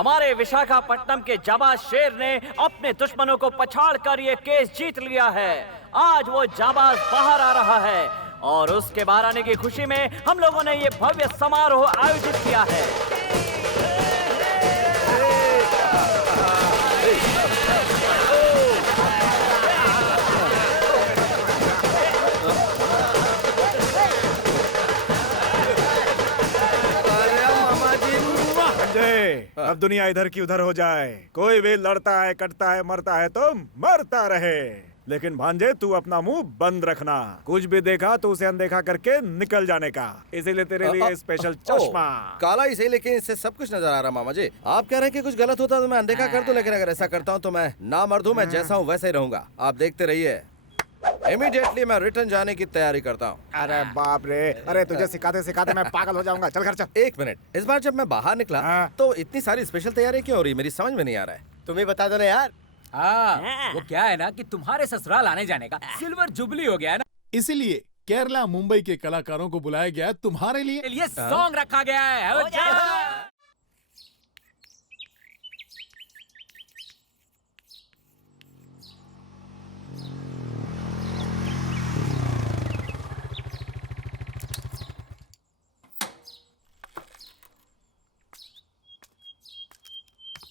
हमारे विशाखापट्टनम के जाबाज शेर ने अपने दुश्मनों को पछाड़कर ये केस जीत लिया है। आज वो जाबाज बाहर आ रहा है और उसके बाहर आने की खुशी में हम लोगों ने ये भव्य समारोह आयोजित किया है। अब दुनिया इधर की उधर हो जाए, कोई भी लड़ता है, कटता है, मरता है तो मरता रहे, लेकिन भांजे तू अपना मुंह बंद रखना। कुछ भी देखा तो उसे अनदेखा करके निकल जाने का। इसीलिए तेरे लिए स्पेशल चश्मा। काला ही सही, लेकिन इससे सब कुछ नजर आ रहा। मामा जी, आप कह रहे हैं कि कुछ गलत होता तो मैं अनदेखा कर दूं, लेकिन अगर ऐसा करता हूं तो मैं ना मर्द हूं, मैं जैसा हूं वैसा ही रहूंगा। आप देखते रहिए। इमीडिएटली मैं रिटर्न जाने की तैयारी करता हूँ। अरे बाप रे, अरे तुझे सिखाते सिखाते मैं पागल हो जाऊंगा। चल घर चल। एक मिनट, इस बार जब मैं बाहर निकला तो इतनी सारी स्पेशल तैयारी क्यों हो रही, मेरी समझ में नहीं आ रहा है। तुम्हें बता दो ना यार। हाँ, वो क्या है ना कि तुम्हारे ससुराल आने जाने का सिल्वर जुबली हो गया है ना, इसीलिए केरला मुंबई के कलाकारों को बुलाया गया तुम्हारे लिए। ये सॉन्ग रखा गया है।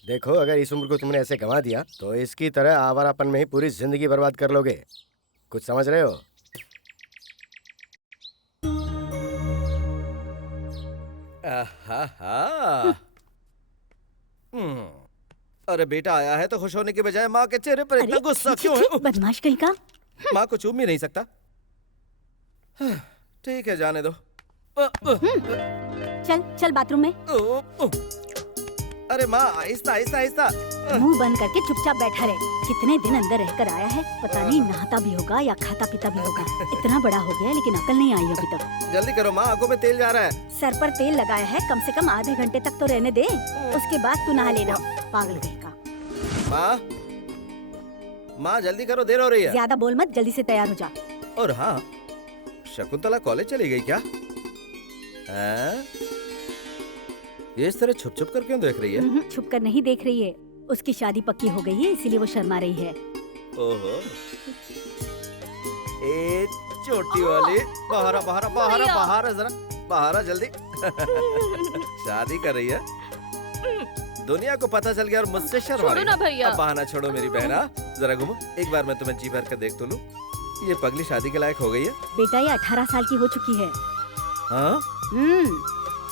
देखो, अगर इस उम्र को तुमने ऐसे गंवा दिया तो इसकी तरह आवारापन में ही पूरी जिंदगी बर्बाद कर लोगे। कुछ समझ रहे हो? अरे बेटा आया है तो खुश होने के बजाय माँ के चेहरे पर इतना गुस्सा क्यों है? बदमाश कहीं का। माँ को चूम भी नहीं सकता। ठीक है, जाने दो। चल चल बाथरूम में। अरे माँ, आहिस्ता आहिस्ता आहिस्ता। मुंह बंद करके चुपचाप बैठा रहे। कितने दिन अंदर रहकर आया है, पता नहीं नहाता भी होगा या खाता पीता भी होगा। इतना बड़ा हो गया है लेकिन अकल नहीं आई अभी तक। जल्दी करो माँ, आंखों में तेल जा रहा है। सर पर तेल लगाया है, कम से कम आधे घंटे तक तो रहने दे, उसके बाद तू नहा लेना। पागल कहेगा। माँ जल्दी करो, देर हो रही है। ज्यादा बोल मत, जल्दी से तैयार हो जा। और हाँ, शकुंतला कॉलेज चली गई क्या? ये इस तरह छुप छुप कर क्यों देख रही है? छुप कर नहीं देख रही है, उसकी शादी पक्की हो गई है इसीलिए वो शर्मा रही है। ओहो, ए छोटी वाली, बाहर आ, बाहर आ, बाहर आ, बाहर आ, जरा बाहर आ जल्दी। शादी कर रही है, दुनिया को पता चल गया और मुझसे शर्मा रही है। अब बहाना छोड़ो मेरी बहना, जरा घूमो। एक बार मैं तुम्हें जी भर कर देख तो लूं। ये पगली शादी के लायक हो गई है। बेटा ये 18 साल की हो चुकी है। हाँ?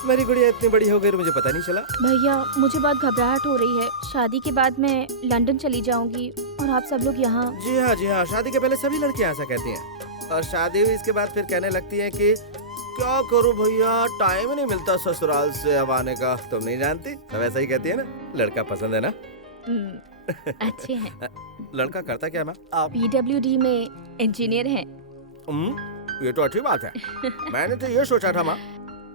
मेरी गुड़िया इतनी बड़ी हो गई मुझे पता नहीं चला। भैया मुझे बहुत घबराहट हो रही है। शादी के बाद मैं लंदन चली जाऊंगी और आप सब लोग यहाँ। जी हाँ जी हाँ, शादी के पहले सभी लड़कियाँ ऐसा कहती हैं और शादी हुई इसके बाद फिर कहने लगती हैं कि क्या करूँ भैया, टाइम नहीं मिलता ससुराल से अब आने का। तुम नहीं जानती, सब ऐसा ही कहती है ना। लड़का पसंद है ना? अच्छे हैं। लड़का करता क्या? मैं आप PWD में इंजीनियर हैं। ये तो अच्छी बात है। मैंने तो ये सोचा था माँ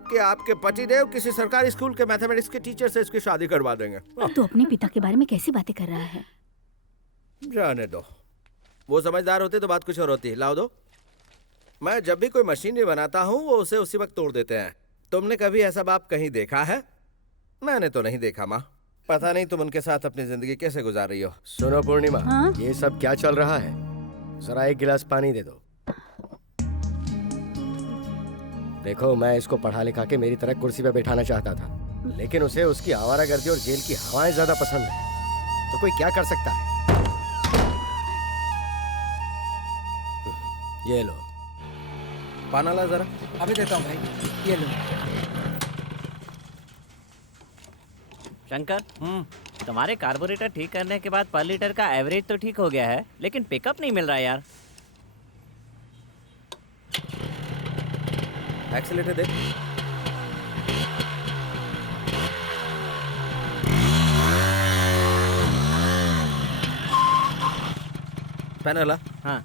कि आपके पतिदेव किसी सरकारी स्कूल के मैथमेटिक्स के टीचर से इसकी शादी करवा देंगे। तू अपने पिता के बारे में कैसी बातें कर रहा है? जाने दो, वो समझदार होते तो बात कुछ और होती। लाओ दो। मैं जब भी कोई मशीनरी बनाता हूँ वो उसे उसी वक्त तोड़ देते हैं। तुमने कभी ऐसा बाप कहीं देखा है? मैंने तो नहीं देखा माँ। पता नहीं तुम उनके साथ अपनी जिंदगी कैसे गुजार रही हो। सुनो पूर्णिमा, हाँ? ये सब क्या चल रहा है? जरा एक गिलास पानी दे दो। देखो, मैं इसको पढ़ा लिखा के मेरी तरह कुर्सी पे बैठाना चाहता था, लेकिन उसे उसकी आवारागर्दी और जेल की हवाएं ज्यादा पसंद है। तो कोई क्या कर सकता है? ये लो, पाना ला जरा। अभी देता हूँ भाई, ये लो। शंकर, तुम्हारे कार्बोरेटर ठीक करने के बाद पर लीटर का एवरेज तो ठीक हो गया है, लेकिन पिकअप नहीं मिल रहा है यार। एक्सीलेटर दे। पैनल ला। हाँ,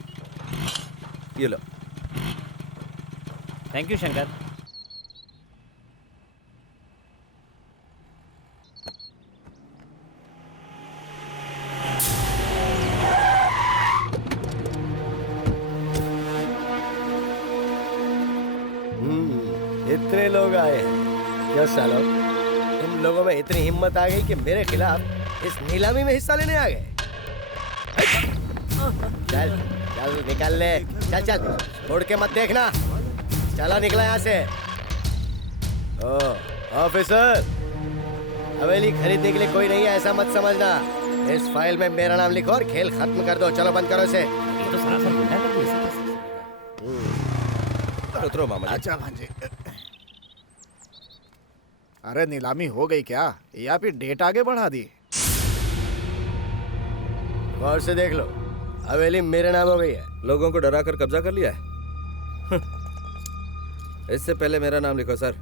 ये लो। Thank you Shankar. इतने लोग आए हैं क्या सालो? तुम लोगों में इतनी हिम्मत आ गई कि मेरे खिलाफ इस नीलामी में हिस्सा लेने आ गए। चल चल निकल ले, चल चल, मुड़ के मत देखना, चला निकला यहाँ से। ओ ऑफिसर, हवेली खरीदने के लिए कोई नहीं है ऐसा मत समझना। इस फाइल में मेरा नाम लिखो और खेल खत्म कर दो। चलो बंद करो इसे। ये तो सरासर गुंडा कर दिया। उतरो मामा जी। अच्छा भांजे। अरे नीलामी हो गई क्या या फिर डेट आगे बढ़ा दी? गौर से देख लो, हवेली मेरे नाम हो गई है। लोगों को डरा कर कब्जा कर लिया है। इससे पहले मेरा नाम लिखो सर।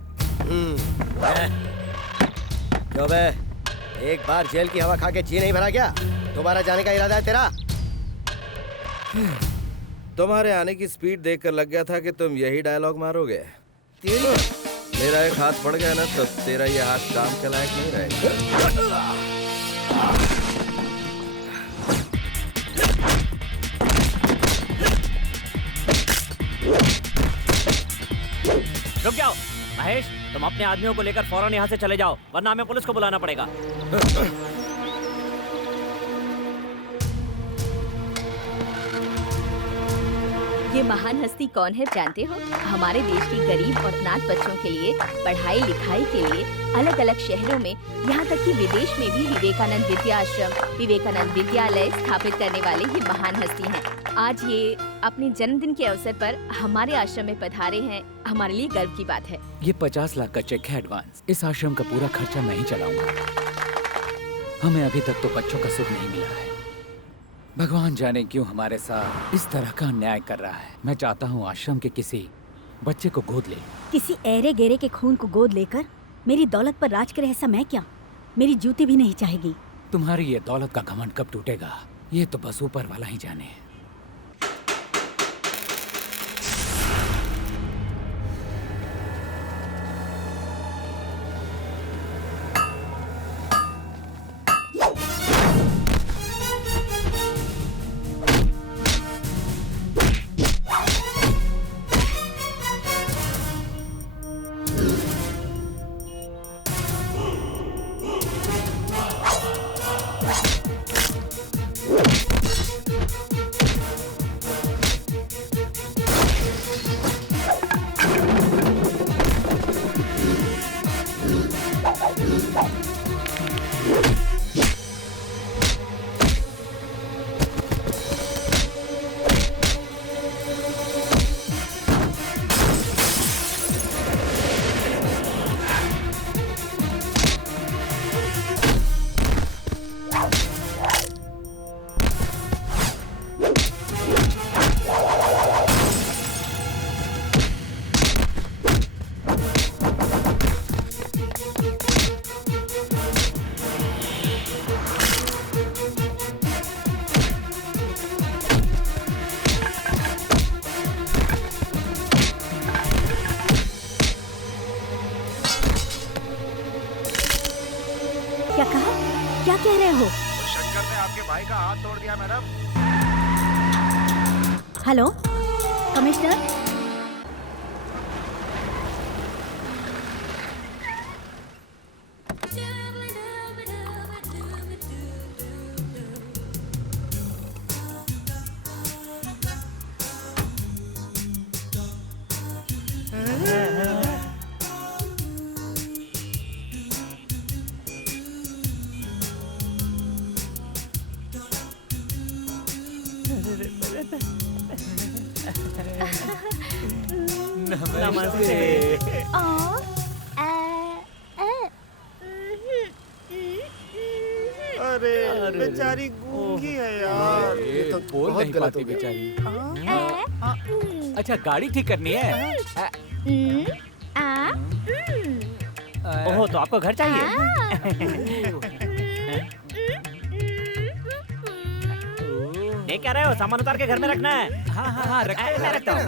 क्यों बे, एक बार जेल की हवा खा के जी नहीं भरा क्या? दोबारा जाने का इरादा है तेरा? तुम्हारे आने की स्पीड देखकर लग गया था कि तुम यही डायलॉग मारोगे। मेरा एक हाथ पड़ गया ना तो तेरा ये हाथ काम के लायक नहीं रहेगा। रुक जाओ महेश, तुम अपने आदमियों को लेकर फौरन यहाँ से चले जाओ, वरना हमें पुलिस को बुलाना पड़ेगा। ये महान हस्ती कौन है जानते हो? हमारे देश के गरीब और अनाथ बच्चों के लिए पढ़ाई लिखाई के लिए अलग अलग शहरों में, यहाँ तक कि विदेश में भी विवेकानंद विद्या आश्रम, विवेकानंद विद्यालय स्थापित करने वाले ये महान हस्ती हैं। आज ये अपने जन्मदिन के अवसर पर हमारे आश्रम में पधारे हैं, हमारे लिए गर्व की बात है। ये 50 लाख का चेक है एडवांस। इस आश्रम का पूरा खर्चा मैं ही चलाऊंगा। हमें अभी तक तो बच्चों का सुख नहीं मिला है। भगवान जाने क्यों हमारे साथ इस तरह का अन्याय कर रहा है। मैं चाहता हूँ आश्रम के किसी बच्चे को गोद ले। किसी ऐरे गेरे के खून को गोद लेकर मेरी दौलत पर राज करे ऐसा मैं क्या? मेरी जूती भी नहीं चाहेगी। तुम्हारी ये दौलत का घमंड कब टूटेगा ये तो बस ऊपर वाला ही जाने। क्या कहा? क्या कह रहे हो? शंकर ने आपके भाई का हाथ तोड़ दिया मैडम। हेलो कमिश्नर, नमस्ते। अरे बेचारी गूंगी है यार। ये तो बोल नहीं पाती बेचारी। अच्छा गाड़ी ठीक करनी है? ओहो, तो आपको घर चाहिए? नहीं कह रहे हो सामान उतार के घर में रखना है? हाँ हाँ हाँ मैं रखता हूँ।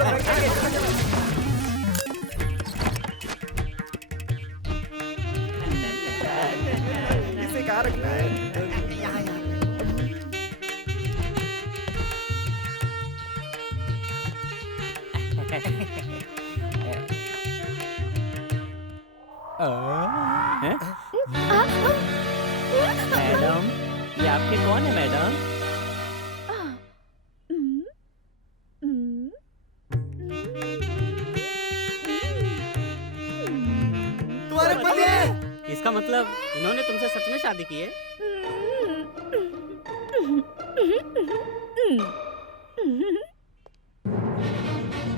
इसे कहाँ रखना है? आ, हैं? मैडम, ये आपके कौन है मैडम? तुम्हारे पति है? इसका मतलब इन्होंने तुमसे सच में शादी की है?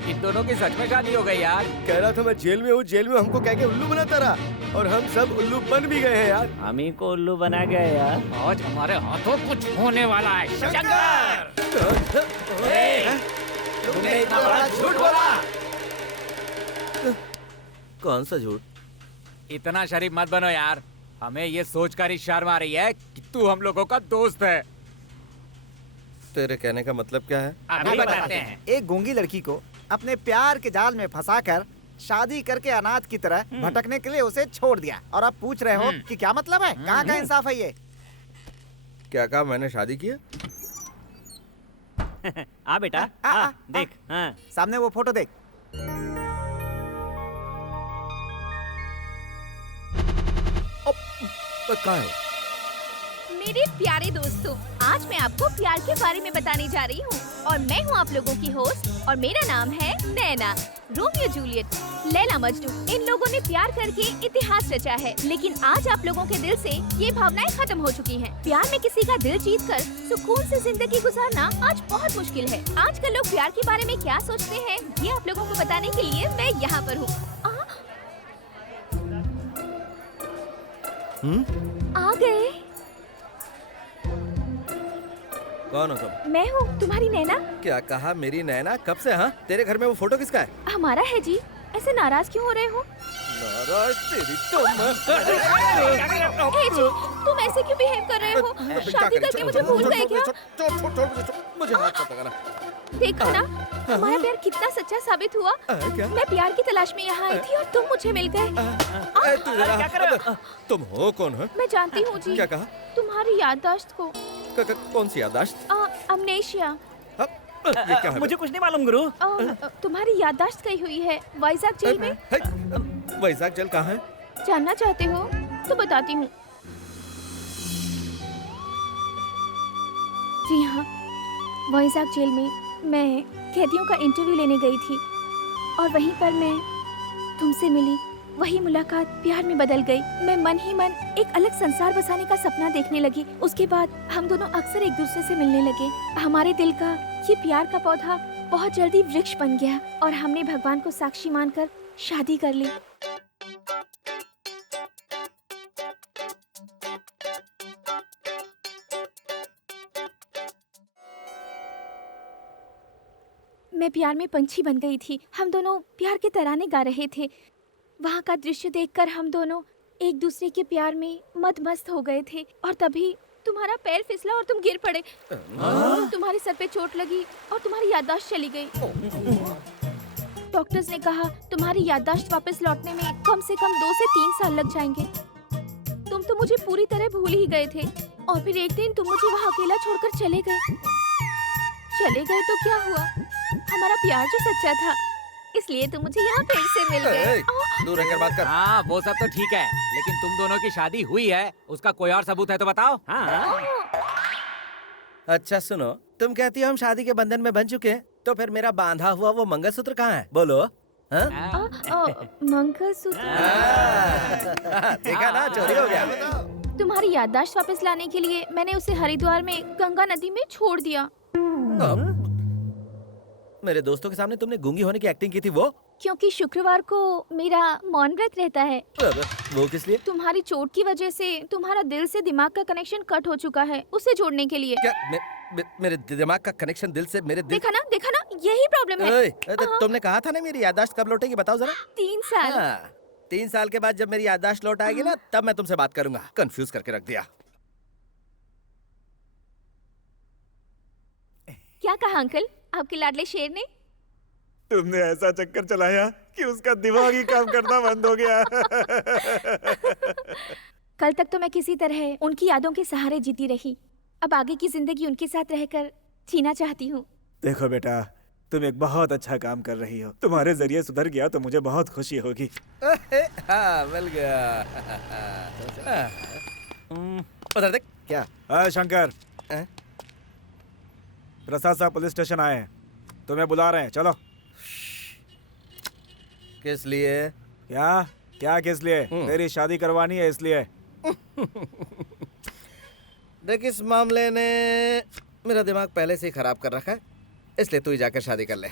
इन दोनों की सच में शादी हो गई यार। कह रहा था मैं जेल में हूँ, जेल में हमको कह के उल्लू बनाता रहा और हम सब उल्लू बन भी गए हैं यार। हम ही को उल्लू बना गए यार। आज हमारे हाथों कुछ होने वाला है। शंकर! तुमने इतना बड़ा झूठ बोला। कौन सा झूठ? इतना शरीफ मत बनो यार। हमें ये सोचकर ही शर्म आ रही है कि तू हम लोगों का दोस्त है। तेरे कहने का मतलब क्या है? अभी बताते हैं। एक गूंगी लड़की को अपने प्यार के जाल में फंसाकर शादी करके अनाथ की तरह भटकने के लिए उसे छोड़ दिया और अब पूछ रहे हो कि क्या मतलब है? कहाँ का इंसाफ है ये? क्या कहा मैंने शादी की है? आ बेटा, आ, देख। हाँ। सामने वो फोटो देख। कहाँ है? मेरे प्यारे दोस्तों, आज मैं आपको प्यार के बारे में बताने जा रही हूँ और मैं हूँ आप लोगों की होस्ट और मेरा नाम है नैना। रोमियो जूलियट, लैला मजनू, इन लोगों ने प्यार करके इतिहास रचा है, लेकिन आज आप लोगों के दिल से ये भावनाएं खत्म हो चुकी हैं। प्यार में किसी का दिल जीतकर सुकून से जिंदगी गुजारना आज बहुत मुश्किल है। आजकल लोग प्यार के बारे में क्या सोचते हैं, ये आप लोगों को बताने के लिए मैं यहाँ पर हूँ। आ गए। कौन हो तुम? मैं हूँ तुम्हारी नैना। क्या कहा मेरी नैना? कब से? हाँ, तेरे घर में वो फोटो किसका है? हमारा है जी। ऐसे नाराज क्यों हो रहे हो? नाराज तेरी तुम। ए जी, तुम ऐसे क्यों बिहेव कर रहे हो? शादी करके मुझे भूल गए क्या? मुझे हाथ मत लगाना। देखा ना, हमारा प्यार कितना सच्चा साबित हुआ। मैं प्यार की तलाश में यहाँ आई थी और तुम मुझे मिल गए। क्या कर रहे हो? तुम हो कौन है? मैं जानती हूँ जी। क्या कहा? तुम्हारी याददाश्त को। कौन सी याददाश्त? अमनेशिया। ये क्या है? मुझे कुछ नहीं मालूम गुरु। तुम्हारी याददाश्त गई हुई है वाइजाग जेल में। वाइजाग जेल कहाँ है? जानना चाहते हो तो बताती हूँ। जी हाँ, वाइजाग जेल में मैं कैदियों का इंटरव्यू लेने गई थी और वहीं पर मैं तुमसे मिली। वही मुलाकात प्यार में बदल गई। मैं मन ही मन एक अलग संसार बसाने का सपना देखने लगी। उसके बाद हम दोनों अक्सर एक दूसरे से मिलने लगे। हमारे दिल का ये प्यार का पौधा बहुत जल्दी वृक्ष बन गया और हमने भगवान को साक्षी मानकर शादी कर ली। मैं प्यार में पंछी बन गई थी। हम दोनों प्यार के तराने गा रहे थे। वहाँ का दृश्य देखकर हम दोनों एक दूसरे के प्यार में मस्त हो गए थे और तभी तुम्हारा पैर फिसला और तुम गिर पड़े। तुम्हारे सर पे चोट लगी और तुम्हारी याददाश्त चली गई। डॉक्टर्स ने कहा तुम्हारी याददाश्त वापस लौटने में कम से कम 2 से 3 साल लग जाएंगे। तुम तो मुझे पूरी तरह भूल ही गए थे और फिर एक दिन तुम मुझे वहाँ अकेला छोड़कर चले गए। चले गए तो क्या हुआ? हमारा प्यार जो सच्चा था, इसलिए तुम मुझे यहाँ फिर से मिल गए। दूर रहकर बात कर। हाँ, वो सब तो ठीक है, लेकिन तुम दोनों की शादी हुई है, उसका कोई और सबूत है तो बताओ। हाँ। अच्छा सुनो, तुम कहती हो हम शादी के बंधन में बन चुके हैं, तो फिर मेरा बांधा हुआ वो मंगलसूत्र कहाँ है? बोलो। मंगलसूत्र देखा ना, चोरी हो गया। तुम्हारी याददाश्त वापस लाने के लिए मैंने उसे हरिद्वार में गंगा नदी में छोड़ दिया। मेरे दोस्तों के सामने तुमने गूंगी होने की एक्टिंग की थी वो? क्योंकि शुक्रवार को मेरा मौन व्रत रहता है। वो किस लिए? तुम्हारी चोट की वजह से तुम्हारा दिल से दिमाग का कनेक्शन कट हो चुका है, उसे जोड़ने के लिए। क्या मेरे दिमाग का कनेक्शन दिल से मेरे दिल... देखा ना, यही प्रॉब्लम है। तुमने कहा था ना मेरी याददाश्त कब लौटेगी, बताओ जरा। 3 साल। 3 साल के बाद जब मेरी याददाश्त लौट आएगी ना, तब मैं तुमसे बात करूंगा। कंफ्यूज करके रख दिया। क्या कहा अंकल आपके लाडले शेर ने? तुमने ऐसा चक्कर चलाया कि उसका दिमाग ही काम करना बंद हो गया। कल तक तो मैं किसी तरह उनकी यादों के सहारे जीती रही। अब आगे की जिंदगी उनके साथ रहकर जीना चाहती हूँ। देखो बेटा, तुम एक बहुत अच्छा काम कर रही हो। तुम्हारे जरिए सुधर गया तो मुझे बहुत खुशी होगी। हाँ, मिल गया। उधर देख। क्या? शंकर, प्रसाद साहब पुलिस स्टेशन आए हैं, तुम्हें बुला रहे हैं, चलो। किस लिए? क्या क्या किस लिए? तेरी शादी करवानी है इसलिए। देख, इस मामले ने मेरा दिमाग पहले से ही खराब कर रखा है, इसलिए तू ही जाकर शादी कर ले।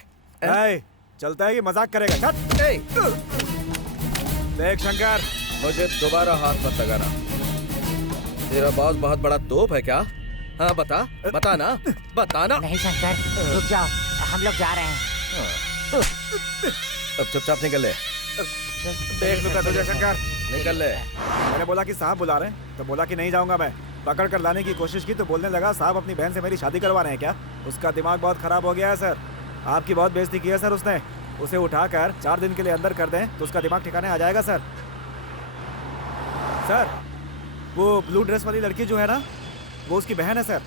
चलता है कि मजाक करेगा? देख शंकर, मुझे दोबारा हाथ मत लगाना। तेरा बॉस बहुत बड़ा तोप है क्या? हाँ बता, बता ना, बताना। नहीं शंकर, रुक जाओ, हम लोग जा रहे हैं। अब चुपचाप निकल ले। देख लूंगा तुझे शंकर, निकल ले। मैंने बोला कि साहब बुला रहे हैं तो बोला कि नहीं जाऊंगा मैं। पकड़ कर लाने की कोशिश की तो बोलने लगा साहब अपनी बहन से मेरी शादी करवा रहे हैं क्या? उसका दिमाग बहुत खराब हो गया है सर। आपकी बहुत बेइज्जती की है सर उसने। उसे उठाकर 4 दिन के लिए अंदर कर दें तो उसका दिमाग ठिकाने आ जाएगा सर। सर, वो ब्लू ड्रेस वाली लड़की जो है ना, वो उसकी बहन है सर।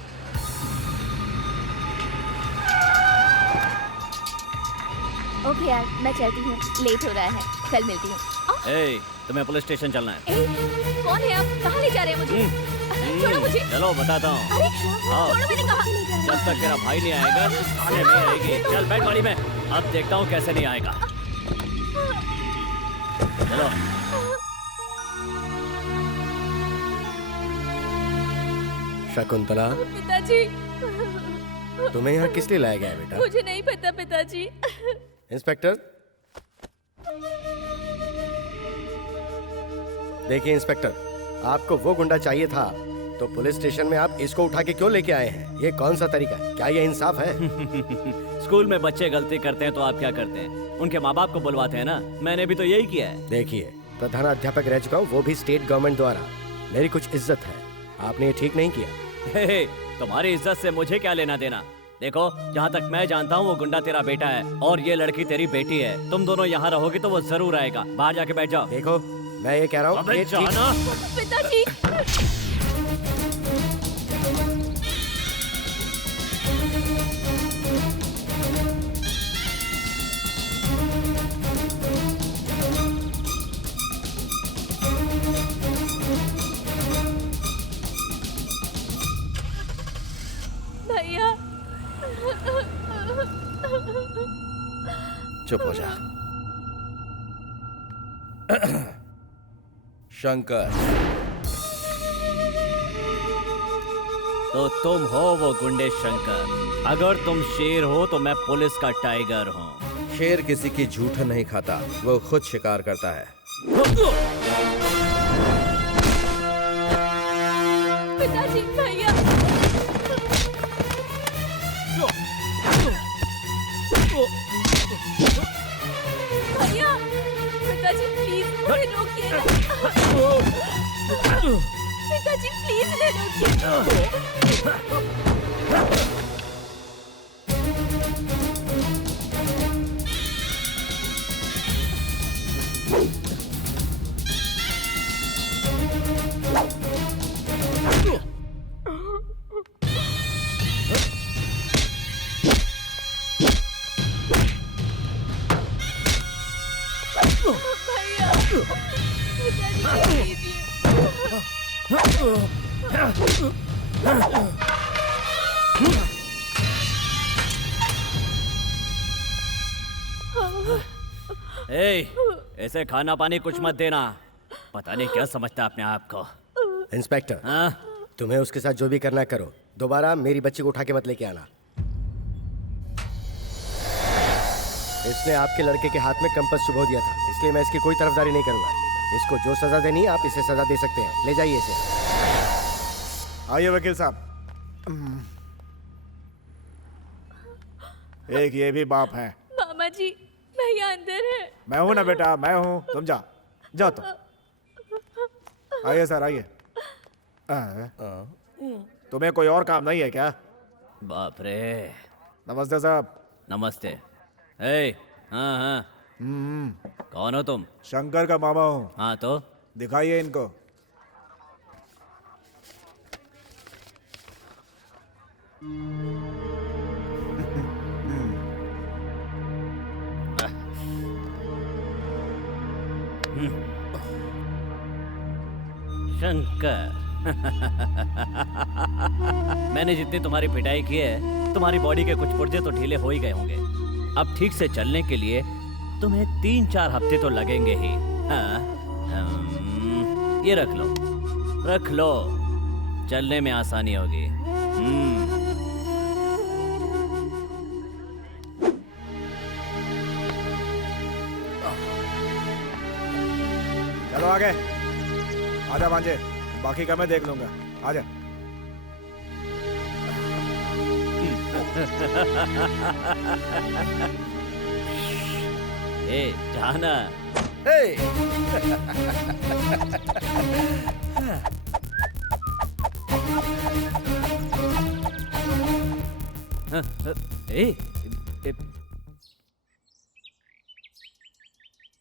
ओके यार, मैं चलती हूँ, लेट हो रहा है, कल मिलती हूँ। तुम्हें पुलिस स्टेशन चलना है। कौन है आप? कहाँ ले जा रहे हैं मुझे? छोड़ो मुझे। चलो बताता हूँ। अरे छोड़ो, मैंने कहा। जब तक तेरा भाई नहीं आएगा तो थाने में आएगी। चल बैठ गाड़ी में, अब देखता हूँ कैसे नहीं आएगा। चलो। शकुंतला, पिताजी, तुम्हें यहाँ किस लिए लाया गया है बेटा? मुझे नहीं पता पिताजी। इंस्पेक्टर, देखिए इंस्पेक्टर, आपको वो गुंडा चाहिए था तो पुलिस स्टेशन में आप इसको उठा के क्यों लेके आए हैं? ये कौन सा तरीका है? क्या ये इंसाफ है? स्कूल में बच्चे गलती करते हैं तो आप क्या करते हैं? उनके माँ बाप को बुलवाते हैं ना। मैंने भी तो यही किया है। देखिए, प्रधानाध्यापक रह चुका हूँ, वो भी स्टेट गवर्नमेंट द्वारा। मेरी कुछ इज्जत है, आपने ये ठीक नहीं किया। तुम्हारी इज्जत से मुझे क्या लेना देना? देखो, जहाँ तक मैं जानता हूँ वो गुंडा तेरा बेटा है और ये लड़की तेरी बेटी है। तुम दोनों यहाँ रहोगे तो वो जरूर आएगा। बाहर जाके बैठ जाओ। देखो, मैं ये कह रहा हूँ, ये ठीक... पिताजी, भैया, चुप हो जा। शंकर, तो तुम हो वो गुंडे शंकर। अगर तुम शेर हो तो मैं पुलिस का टाइगर हूँ। शेर किसी की झूठन नहीं खाता, वो खुद शिकार करता है। पिताजी, भैया, भैया, पिताजी प्लीज मुझे रोकिए। पिताजी प्लीज ले रोकिए। ऐसे खाना पानी कुछ मत देना। पता नहीं क्या समझता अपने आप को। इंस्पेक्टर, तुम्हें उसके साथ जो भी करना करो, दोबारा मेरी बच्ची को उठा के मत लेके आना। इसने आपके लड़के के हाथ में कंपास चुभो दिया था, इसलिए मैं इसकी कोई तरफदारी नहीं करूंगा। इसको जो सजा देनी है आप इसे सजा दे सकते हैं। ले जाइए इसे। आइए वकील साहब। एक ये भी बाप है। मामा जी, भैया अंदर है। मैं हूं ना बेटा, मैं हूं। तुम जाओ तुम। आइए सर, आइए। तुम्हें कोई और काम नहीं है क्या? बाप रे। नमस्ते साहब। नमस्ते। हाँ, कौन हो तुम? शंकर का मामा हूँ। हाँ तो दिखाइए इनको। शंकर मैंने जितनी तुम्हारी पिटाई की है, तुम्हारी बॉडी के कुछ पुर्जे तो ढीले हो ही गए होंगे। अब ठीक से चलने के लिए तुम्हें 3-4 हफ्ते तो लगेंगे ही। हाँ, ये रख लो, चलने में आसानी होगी। चलो आगे, आजा भांजे, बाकी का मैं देख लूंगा। आजा। ए, जाना।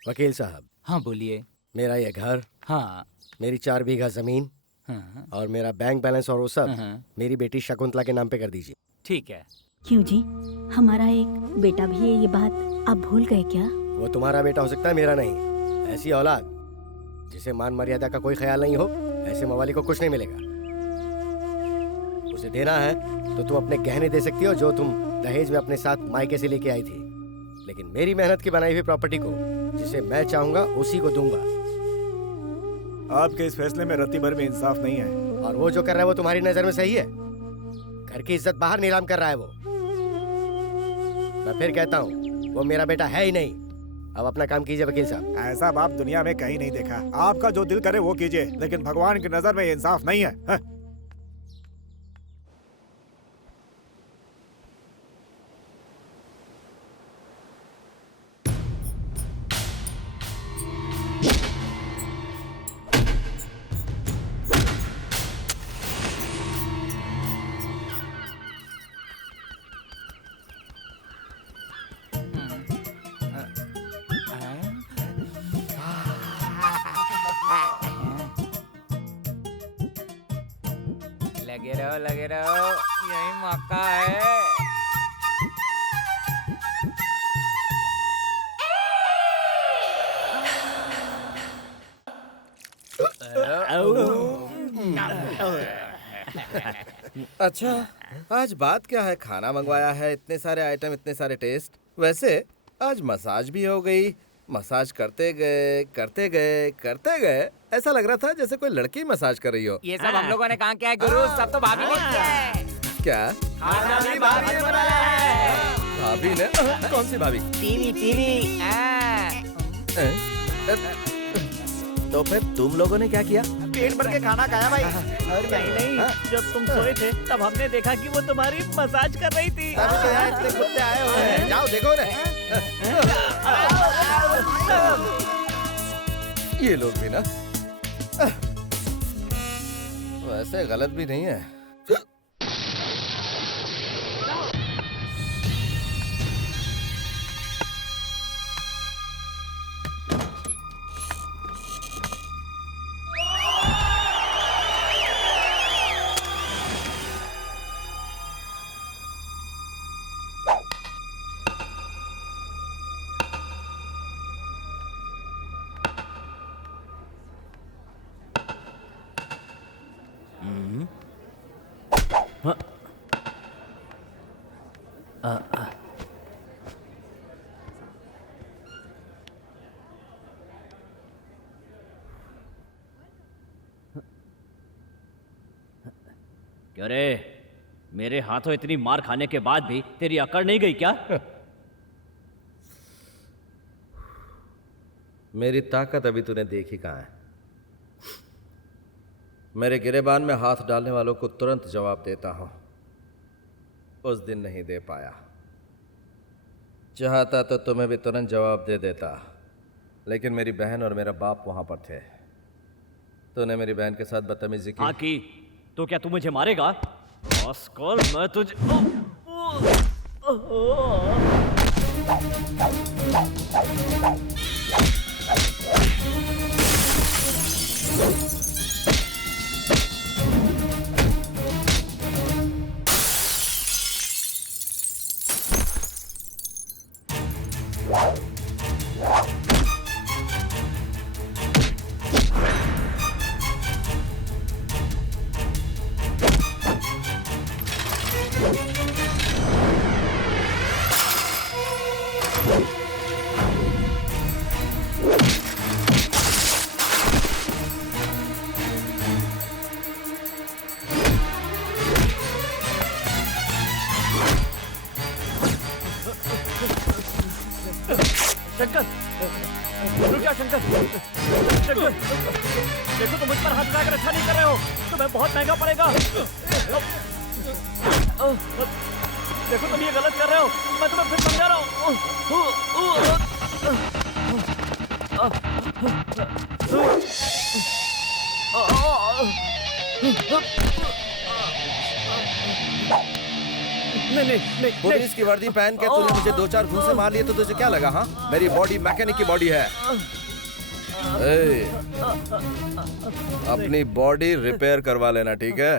वकील साहब। हाँ बोलिए। मेरा ये घर, हाँ, मेरी 4 बीघा जमीन, हाँ, और मेरा बैंक बैलेंस और वो सब मेरी बेटी शकुंतला के नाम पे कर दीजिए। ठीक है। क्यों जी, हमारा एक बेटा भी है, ये बात आप भूल गए क्या? वो तुम्हारा बेटा हो सकता है, मेरा नहीं। ऐसी औलाद जिसे मान मर्यादा का कोई ख्याल नहीं हो, ऐसे मवाली को कुछ नहीं मिलेगा। उसे देना है तो तुम अपने गहने दे सकती हो जो तुम दहेज में अपने साथ मायके से लेके आई थी, लेकिन मेरी मेहनत की बनाई हुई प्रॉपर्टी को जिसे मैं चाहूंगा उसी को दूंगा। आपके इस फैसले में रत्ती भर में इंसाफ नहीं है। और वो जो कर रहा है वो तुम्हारी नजर में सही है? घर की इज्जत बाहर नीलाम कर रहा है वो। मैं फिर कहता हूँ, वो मेरा बेटा है ही नहीं। अब अपना काम कीजिए वकील साहब। ऐसा बाप दुनिया में कहीं नहीं देखा। आपका जो दिल करे वो कीजिए, लेकिन भगवान की नजर में ये इंसाफ नहीं है। हाँ? लगे रहो, यही मौका है। अच्छा, आज बात क्या है? खाना मंगवाया है, इतने सारे आइटम, इतने सारे टेस्ट। वैसे आज मसाज भी हो गई। मसाज करते गए ऐसा लग रहा था जैसे कोई लड़की मसाज कर रही हो। ये सब हम लोगों ने कहा क्या है गुरु? सब तो भाभी ने किया है। क्या? खाना भी भाभी ने बनाया है। भाभी ने? कौन सी भाभी? टीवी। तो फिर तुम लोगों ने क्या किया? पेट भर के खाना खाया भाई। और नहीं, जब तुम सोए थे तब हमने देखा कि वो तुम्हारी मसाज कर रही थी। तभी तो यहाँ इतने कुत्ते आए हुए हैं। जाओ देखो ना। ये लोग भी ना वैसे गलत भी नहीं है। क्यों रे, मेरे हाथों इतनी मार खाने के बाद भी तेरी अकड़ नहीं गई क्या? मेरी ताकत अभी तूने देखी कहाँ है। मेरे गिरेबान में हाथ डालने वालों को तुरंत जवाब देता हूं। उस दिन नहीं दे पाया। चाहता तो तुम्हें भी तुरंत जवाब दे देता, लेकिन मेरी बहन और मेरा बाप वहां पर थे। तूने मेरी बहन के साथ बदतमीजी की। हाँ की। तो क्या तू मुझे मारेगा? रास्कल, मैं तुझे रुक जा शंकर। शंकर, देखो तुम मुझ पर हाथ उठाकर अच्छा नहीं कर रहे हो, तुम्हें बहुत महंगा पड़ेगा। देखो तुम ये गलत कर रहे हो, मैं तुम्हें फिर समझा रहा हूँ। नहीं, पुलिस की वर्दी पहन के तूने मुझे 2-4 घूंसे मार लिए तो तुझे क्या लगा? हाँ, मेरी बॉडी मैकेनिक की बॉडी है। अपनी बॉडी रिपेयर करवा लेना, ठीक है?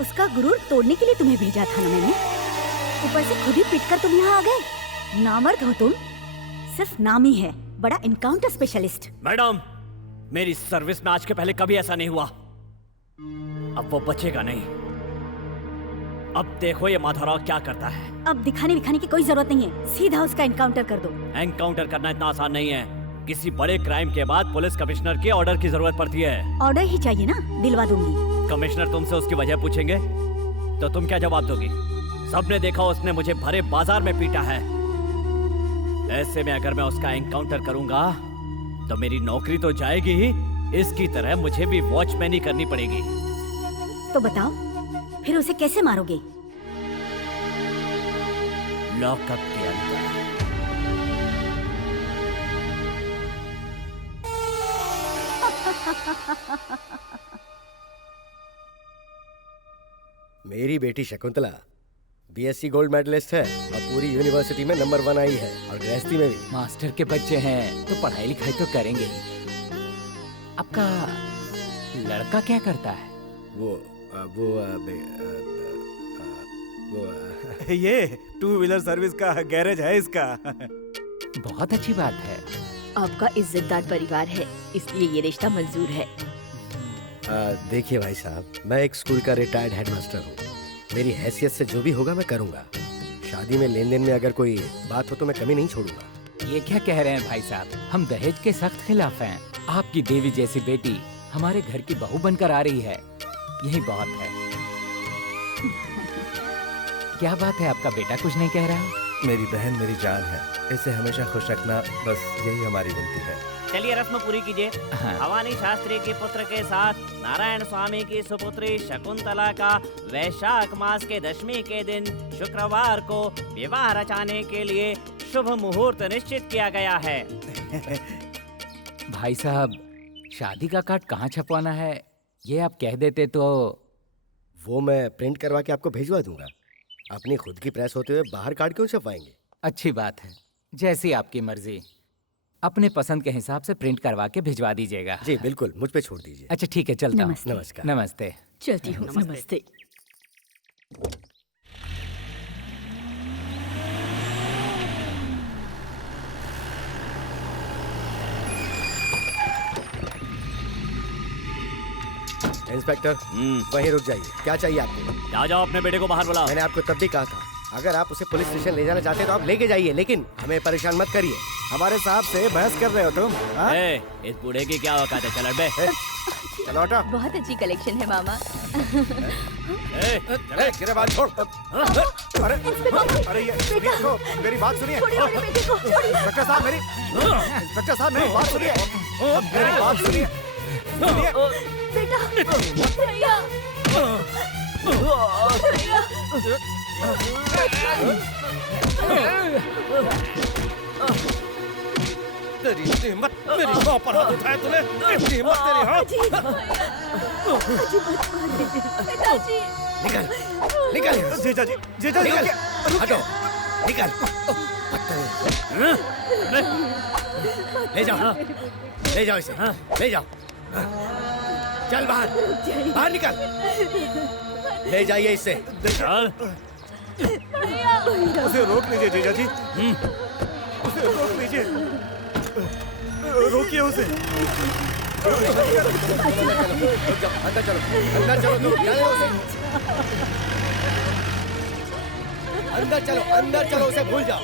उसका गुरूर तोड़ने के लिए तुम्हें भेजा था ना मैंने, ऊपर से खुद ही पिटकर तुम यहाँ आ गए। नामर्द हो तुम, सिर्फ नाम ही है बड़ा एनकाउंटर स्पेशलिस्ट। मैडम, मेरी सर्विस में आज के पहले कभी ऐसा नहीं हुआ। अब वो बचेगा नहीं। अब देखो ये माधवराव क्या करता है। अब दिखाने विखाने की कोई जरूरत नहीं है, सीधा उसका एनकाउंटर कर दो। एनकाउंटर करना इतना आसान नहीं है। किसी बड़े क्राइम के बाद पुलिस कमिश्नर के ऑर्डर की जरूरत पड़ती है। ऑर्डर ही चाहिए ना, दिलवा दूंगी। कमिश्नर तुमसे उसकी वजह पूछेंगे तो तुम क्या जवाब दोगी? सबने देखा उसने मुझे भरे बाजार में पीटा है। ऐसे में अगर मैं उसका एनकाउंटर करूंगा तो मेरी नौकरी तो जाएगी ही, इसकी तरह मुझे भी वॉचमैनी करनी पड़ेगी। तो बताओ फिर उसे कैसे मारोगे? लॉकअप के अंदर। मेरी बेटी शकुंतला बीएससी गोल्ड मेडलिस्ट है और पूरी यूनिवर्सिटी में नंबर 1 आई है, और गृहस्थी में भी। मास्टर के बच्चे हैं तो पढ़ाई लिखाई तो करेंगे ही। आपका लड़का क्या करता है? ये 2 व्हीलर सर्विस का गैरेज है इसका। बहुत अच्छी बात है। आपका इज्जतदार परिवार है, इसलिए ये रिश्ता मंजूर है। देखिए भाई साहब, मैं एक स्कूल का रिटायर्ड हेडमास्टर हूँ। मेरी हैसियत से जो भी होगा मैं करूँगा। शादी में लेन देन में अगर कोई बात हो तो मैं कमी नहीं छोड़ूंगा। ये क्या कह रहे हैं भाई साहब? हम दहेज के सख्त खिलाफ हैं। आपकी देवी जैसी बेटी हमारे घर की बहू बनकर आ रही है, यही बहुत है। क्या बात है, आपका बेटा कुछ नहीं कह रहा? मेरी बहन मेरी जान है, इसे हमेशा खुश रखना, बस यही हमारी विनती है। चलिए रस्म पूरी कीजिए। भवानी शास्त्री के पुत्र के साथ नारायण स्वामी की सुपुत्री शकुंतला का वैशाख मास के 10वीं के दिन शुक्रवार को विवाह रचाने के लिए शुभ मुहूर्त निश्चित किया गया है। भाई साहब, शादी का कार्ड कहाँ छपवाना है ये आप कह देते तो। वो मैं प्रिंट करवा के आपको भिजवा दूंगा। अपनी खुद की प्रेस होते हुए बाहर कार्ड क्यों छपवाएंगे? अच्छी बात है, जैसी आपकी मर्जी। अपने पसंद के हिसाब से प्रिंट करवा के भिजवा दीजिएगा। जी बिल्कुल, मुझ पे छोड़ दीजिए। अच्छा ठीक है, चलता हूँ। नमस्कार। नमस्ते। चलती हूँ। नमस्ते। इंस्पेक्टर, वहीं रुक जाइए। क्या चाहिए आपको? जा जाओ, अपने बेटे को बाहर बुलाओ। मैंने आपको तब भी कहा था, अगर आप उसे पुलिस स्टेशन ले जाना चाहते हैं तो आप लेके जाइए, लेकिन हमें परेशान मत करिए। हमारे साहब से बहस कर रहे हो तुम? इस बूढ़े की क्या औकात है? चल बे। चलो हटो। बहुत अच्छी कलेक्शन है मामा। गिरे बात छोड़। अरे ये देखो, मेरी बात सुनिए। इंस्पेक्टर साहब मेरी बात सुनिए। मेरी बात सुनिए। बेटा, भैया। तेरी हिम्मत, मेरी माँ पर हाथ उठाया तूने? तेरी हिम्मत, तेरी हाथ। निकल, निकल। जीजा जी, निकल। हटो, निकल। ले जाओ, ले जाओ इसे, ले जाओ। चल बाहर, बाहर निकल। ले जाइए इसे। उसे रोक लीजिए जीजा जी, उसे रोक लीजिए, रोकिए उसे। अंदर चलो, अंदर चलो तुम, जाने दो उसे। अंदर चलो, अंदर चलो, उसे भूल जाओ।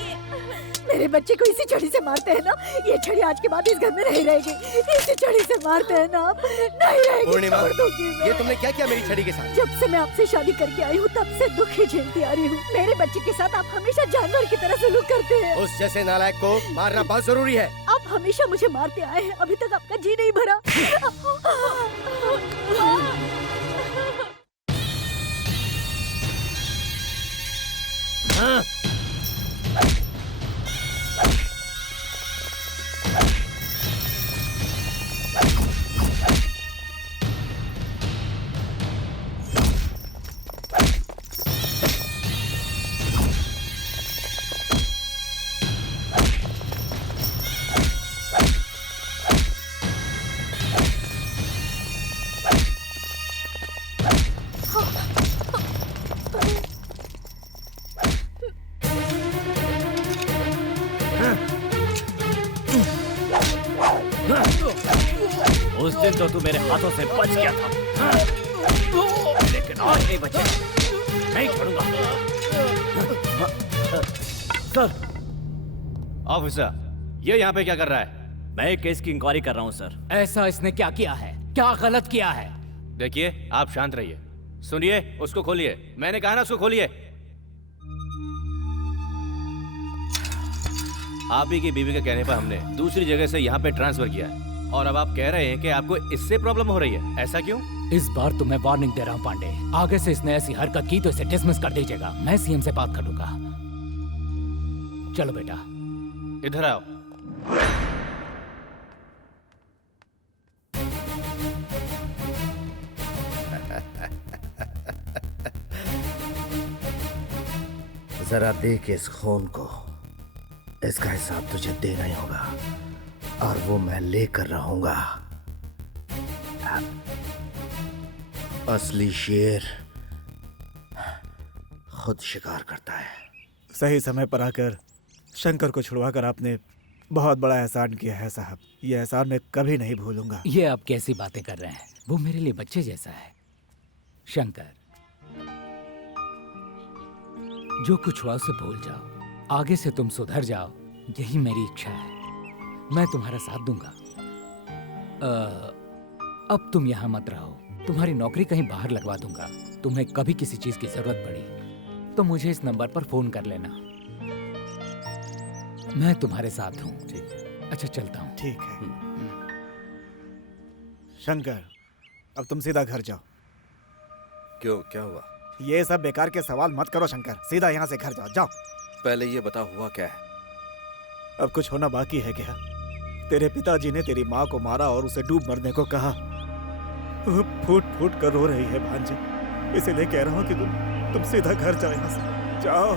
मेरे बच्चे को इसी छड़ी से मारते हैं ना? ये छड़ी आज के बाद इस घर में नहीं रहेगी। इसी छड़ी से मारते हैं ना आप? नहीं रहेगी। पूर्णिमा, छोड़ दूंगी मैं। ये तुमने क्या किया मेरी छड़ी के साथ? जब से मैं आपसे शादी करके आई हूँ तब से दुख ही झेलती आ रही हूँ। मेरे बच्चे के साथ आप हमेशा जानवर की तरह सलूक करते हैं। उस जैसे नालायक को मारना बहुत जरूरी है। आप हमेशा मुझे मारते आए हैं, अभी तक आपका जी नहीं भरा। उस दिन तो तू मेरे हाथों से बच गया था, लेकिन आज नहीं बचे, नहीं छोड़ूंगा। सर। ऑफिसर, ये यहाँ पे क्या कर रहा है? मैं एक केस की इंक्वायरी कर रहा हूँ सर। ऐसा इसने क्या किया है? क्या गलत किया है? देखिए, आप शांत रहिए। सुनिए, उसको खोलिए। मैंने कहा ना उसको खोलिए। आप ही की बीवी के कहने पर हमने दूसरी जगह से यहाँ पे ट्रांसफर किया है, और अब आप कह रहे हैं कि आपको इससे प्रॉब्लम हो रही है। ऐसा क्यों? इस बार तो मैं वार्निंग दे रहा हूँ पांडे, आगे से इसने ऐसी हरकत की तो इसे डिसमिस कर दीजिएगा। मैं सीएम से बात कर लूंगा। चलो बेटा, इधर आओ। जरा देख इस खून को, इसका हिसाब तुझे देना ही होगा, और वो मैं लेकर रहूंगा। असली शेर खुद शिकार करता है। सही समय पर आकर शंकर को छुड़वाकर आपने बहुत बड़ा एहसान किया है साहब। ये एहसान मैं कभी नहीं भूलूंगा। ये आप कैसी बातें कर रहे हैं? वो मेरे लिए बच्चे जैसा है। शंकर, जो कुछ हुआ उसे भूल जाओ, आगे से तुम सुधर जाओ, यही मेरी इच्छा है। मैं तुम्हारा साथ दूंगा। अब तुम यहाँ मत रहो, तुम्हारी नौकरी कहीं बाहर लगवा दूंगा। तुम्हें कभी किसी चीज की जरूरत पड़ी तो मुझे इस नंबर पर फोन कर लेना। मैं तुम्हारे साथ हूँ। ठीक है। अच्छा, चलता हूँ। ठीक है। शंकर, अब तुम सीधा घर जाओ। क्यों, क्या हुआ? ये सब बेकार के सवाल मत करो शंकर, सीधा यहाँ से घर जाओ। जाओ। पहले ये बता, हुआ क्या है? अब कुछ होना बाकी है क्या? तेरे पिताजी ने तेरी माँ को मारा और उसे डूब मरने को कहा। वो फूट फूट कर रो रही है भांजे, इसीलिए कह रहा हूँ कि तुम सीधा घर जाओ, यहाँ से जाओ।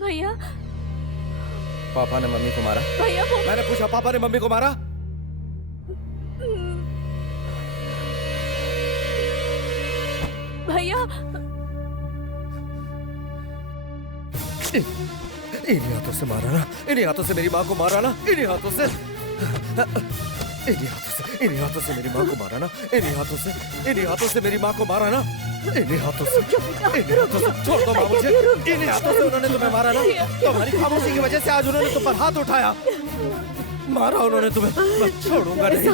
भैया, पापा ने मम्मी को मारा? भैया वो... मैंने पूछा, पापा ने मम्मी को मारा? भैया, इन्हीं हाथों से मारा ना, इन्हीं हाथों से मेरी माँ को मारा ना, इन्हीं हाथों से, इन्हीं हाथों से मेरी माँ को मारा ना, इन्हीं हाथों से मेरी माँ को मारा ना, इन्हीं हाथों से छोड़ दो माँ मुझे। इन्हीं हाथों से उन्होंने तुम्हें मारा ना, तुम्हारी खामोशी की वजह से आज उन्होंने तुम पर हाथ उठाया, मारा उन्होंने तुम्हें। मैं छोड़ूंगा नहीं,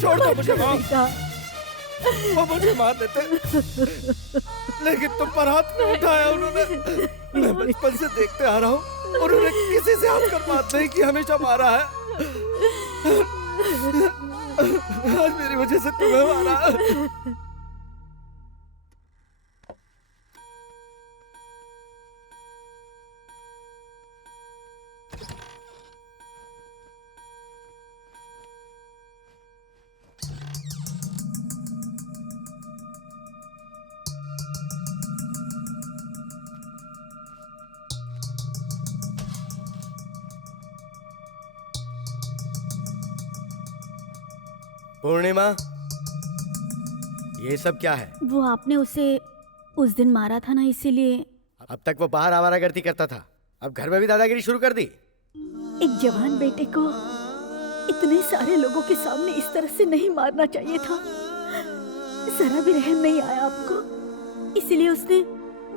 छोड़ दो मुझे माँ। वो मुझे मार देते, लेकिन तुम पर हाथ नहीं उठाया उन्होंने। मैं बचपन से देखते आ रहा हूँ, उन्होंने किसी से हाथ कर बात नहीं की, हमेशा मारा है। आज मेरी वजह से तुम्हें मारा। पूर्णिमा, ये सब क्या है? वो आपने उसे उस दिन मारा था ना, इसीलिए। अब तक वो बाहर आवारागर्दी करता था, अब घर में भी दादागिरी शुरू कर दी। एक जवान बेटे को इतने सारे लोगों के सामने इस तरह से नहीं मारना चाहिए था। जरा भी रहम नहीं आया आपको? इसलिए उसने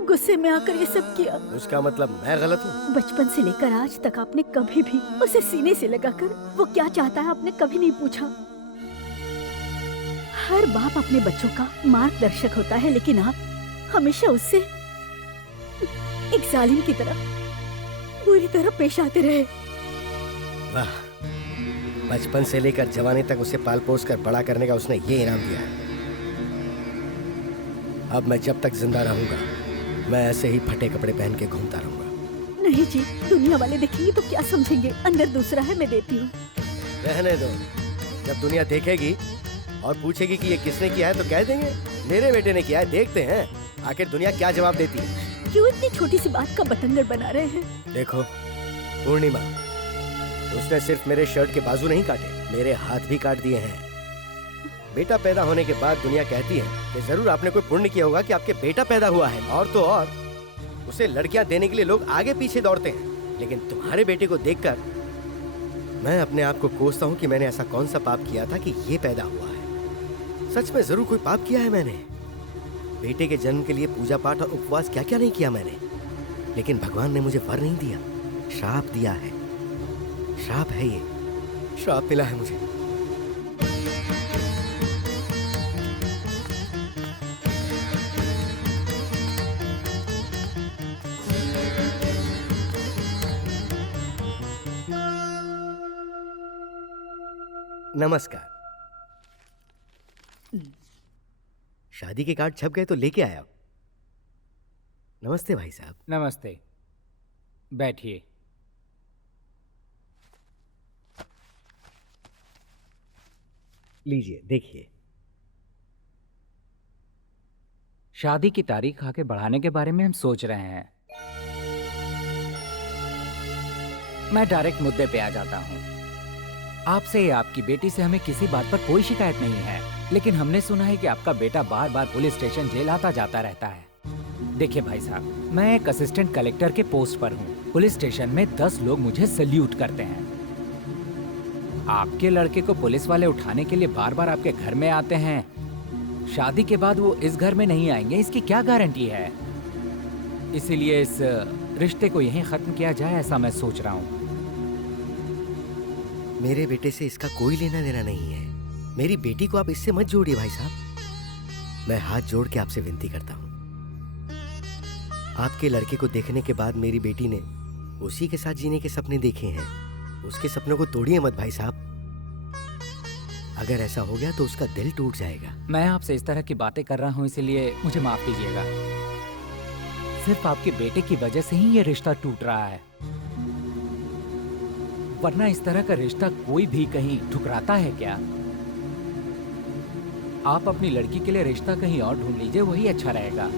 गुस्से में आकर ये सब किया। उसका मतलब मैं गलत हूँ? बचपन से लेकर आज तक आपने कभी भी उसे सीने से लगाकर वो क्या चाहता है आपने कभी नहीं पूछा। हर बाप अपने बच्चों का मार्गदर्शक होता है, लेकिन आप हमेशा उससे एक जालिम की तरह बुरी तरह पेश आते रहे। वाह, बचपन से लेकर जवानी तक उसे पाल पोस कर बड़ा करने का उसने ये इनाम दिया है। अब मैं जब तक जिंदा रहूंगा मैं ऐसे ही फटे कपड़े पहन के घूमता रहूंगा। नहीं जी, दुनिया वाले देखेंगे तो क्या समझेंगे। अंदर दूसरा है, मैं देती हूँ। रहने दो, जब दुनिया देखेगी और पूछेगी कि ये किसने किया है तो कह देंगे मेरे बेटे ने किया है। देखते हैं आखिर दुनिया क्या जवाब देती है। क्यों इतनी छोटी सी बात का बतंगड़ बना रहे हैं? देखो पूर्णिमा, उसने सिर्फ मेरे शर्ट के बाजू नहीं काटे, मेरे हाथ भी काट दिए हैं। बेटा पैदा होने के बाद दुनिया कहती है कि जरूर आपने कोई पुण्य किया होगा कि आपके बेटा पैदा हुआ है, और तो और उसे लड़कियां देने के लिए लोग आगे पीछे दौड़ते हैं। लेकिन तुम्हारे बेटे को देखकर मैं अपने आप को कोसता हूँ कि मैंने ऐसा कौन सा पाप किया था कि ये पैदा हुआ है। सच में जरूर कोई पाप किया है मैंने। बेटे के जन्म के लिए पूजा पाठ और उपवास क्या क्या नहीं किया मैंने। लेकिन भगवान ने मुझे वर नहीं दिया, श्राप दिया है। श्राप है ये, श्राप मिला है मुझे। नमस्कार। शादी के कार्ड छप गए तो लेके आया। नमस्ते भाई साहब। नमस्ते, बैठिए। लीजिए देखिए। शादी की तारीख आगे बढ़ाने के बारे में हम सोच रहे हैं। मैं डायरेक्ट मुद्दे पे आ जाता हूँ। आपसे या आपकी बेटी से हमें किसी बात पर कोई शिकायत नहीं है, लेकिन हमने सुना है कि आपका बेटा बार बार पुलिस स्टेशन जेल आता जाता रहता है। देखिए भाई साहब, मैं एक असिस्टेंट कलेक्टर के पोस्ट पर हूँ। पुलिस स्टेशन में 10 लोग मुझे सल्यूट करते हैं। आपके लड़के को पुलिस वाले उठाने के लिए बार बार आपके घर में आते हैं। शादी के बाद वो इस घर में नहीं आएंगे, इसकी क्या गारंटी है? इसीलिए इस रिश्ते को यहीं खत्म किया जाए, ऐसा मैं सोच रहा हूँ। मेरे बेटे से इसका कोई लेना देना नहीं है। मेरी बेटी को आप इससे मत जोड़िए भाई साहब। मैं हाथ जोड़ के आपसे विनती करता हूँ। आपके लड़के को देखने के बाद मेरी बेटी ने उसी के साथ जीने के सपने देखे हैं। उसके सपनों को तोड़िए मत भाई साहब। अगर ऐसा हो गया तो उसका दिल टूट जाएगा। मैं आपसे इस तरह की बातें कर रहा हूँ, इसलिए मुझे माफ कीजिएगा। सिर्फ आपके बेटे की वजह से ही ये रिश्ता टूट रहा है, वरना इस तरह का रिश्ता कोई भी कहीं ठुकराता है क्या? आप अपनी लड़की के लिए रिश्ता कहीं और ढूंढ लीजिए, वही अच्छा रहेगा।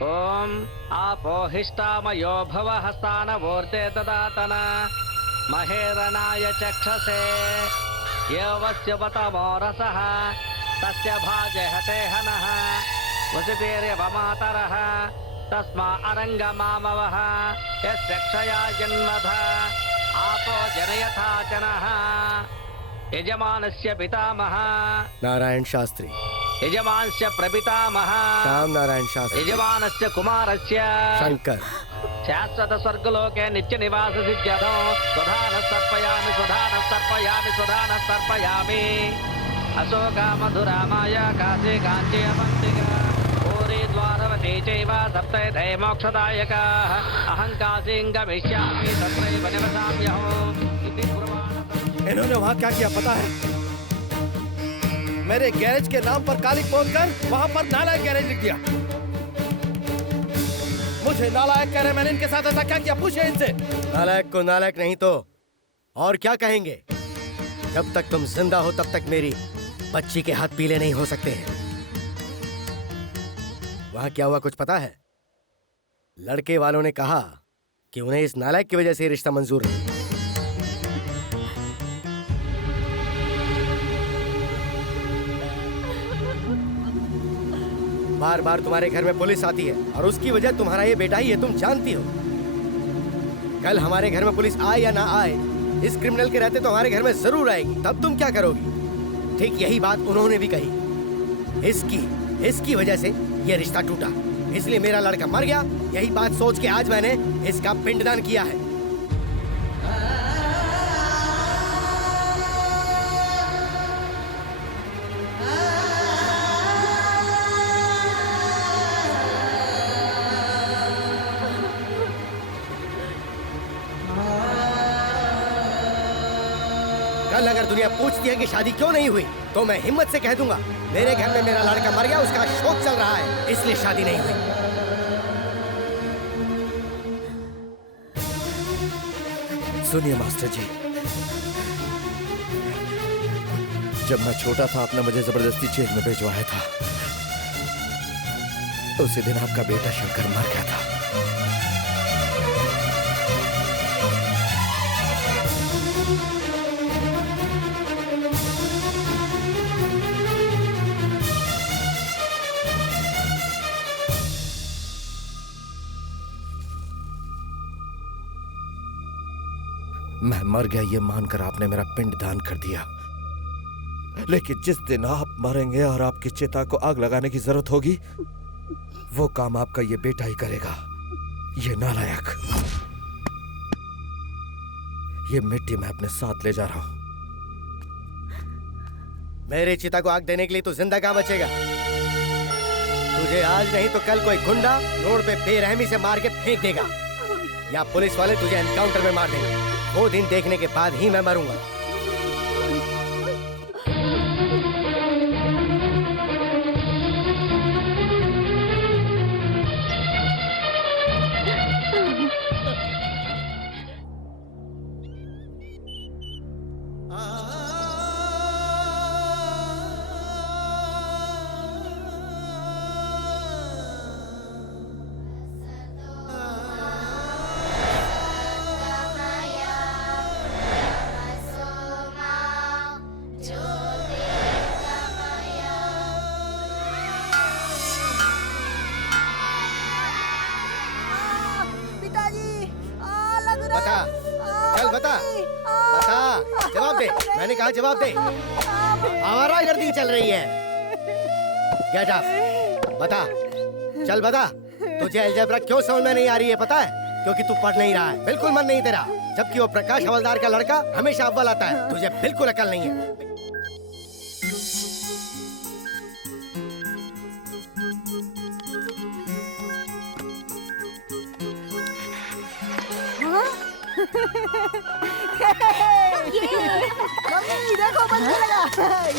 ओम आपोहिष्टामयो भवः स्थानवोर्ते ददातन महेरनाय चक्षसे यवस्य वतमो रसः तस्य भाजहते हनः वसितेर्यवमातरः तस्मा अरङ्गमामवः यस्य क्षया जन्मध आपो जनयथा जनः यजमानस्य पितामह नारायण शास्त्री, यजमानस्य प्रपितामह श्याम नारायण शास्त्री, यजमानस्य कुमारस्य शंकर, शाश्वत स्वर्गलोके नित्य निवास सिद्ध्यतो स्वधान सर्पयामि स्वधान सर्पयामि स्वधान सर्पयामि अशोका मधुरा माया काशी कांची अवंतिका पूरी द्वारवती चैव सप्तैते मोक्षदायकाः अहं काशीं गमिष्यामि तत्रैव निवसाम्यहम् इति पुराण। इन्होंने वहाँ क्या किया पता है? मेरे गैरेज के नाम पर कालिक बोलकर वहाँ पर नालायक गैरेज लिख दिया। मुझे नालायक कह रहे, मैंने इनके साथ ऐसा क्या किया? पूछे इनसे। नालायक को नालायक नहीं तो और क्या कहेंगे? जब तक तुम जिंदा हो तब तक मेरी बच्ची के हाथ पीले नहीं हो सकते हैं। वहां क्या हुआ कुछ पता है? लड़के वालों ने कहा कि उन्हें इस नालायक की वजह से रिश्ता मंजूर नहीं। बार बार तुम्हारे घर में पुलिस आती है और उसकी वजह तुम्हारा ये बेटा ही है, तुम जानती हो। कल हमारे घर में पुलिस आए या ना आए, इस क्रिमिनल के रहते तो हमारे घर में जरूर आएगी। तब तुम क्या करोगी? ठीक यही बात उन्होंने भी कही। इसकी वजह से ये रिश्ता टूटा, इसलिए मेरा लड़का मर गया। यही बात सोच के आज मैंने इसका पिंडदान किया है। कल अगर दुनिया पूछती है कि शादी क्यों नहीं हुई, तो मैं हिम्मत से कह दूंगा मेरे घर में मेरा लड़का मर गया, उसका शोक चल रहा है, इसलिए शादी नहीं हुई। सुनिए मास्टर जी, जब मैं छोटा था आपने मुझे जबरदस्ती जेल में भिजवाया था। उसी दिन आपका बेटा शंकर मर गया था। मैं मर गया ये मानकर आपने मेरा पिंड दान कर दिया, लेकिन जिस दिन आप मरेंगे और आपकी चिता को आग लगाने की जरूरत होगी, वो काम आपका ये बेटा ही करेगा। ये नालायक, ये मिट्टी मैं अपने साथ ले जा रहा हूं। मेरी चिता को आग देने के लिए तू जिंदा कहां बचेगा? तुझे आज नहीं तो कल कोई गुंडा रोड पे बेरहमी से मार के फेंक देगा, या पुलिस वाले तुझे एनकाउंटर में मार देंगे। वो दिन देखने के बाद ही मैं मरूंगा। जवाब दे। आवारागर्दी चल रही है। Get up. बता, चल बता, तुझे अलजेब्रा क्यों समझ में नहीं आ रही है पता है? क्योंकि तू पढ़ नहीं रहा है, बिल्कुल मन नहीं तेरा। जबकि वो प्रकाश हवलदार का लड़का हमेशा अव्वल आता है, तुझे बिल्कुल अकल नहीं है। मम्मी देखो बनने लगा।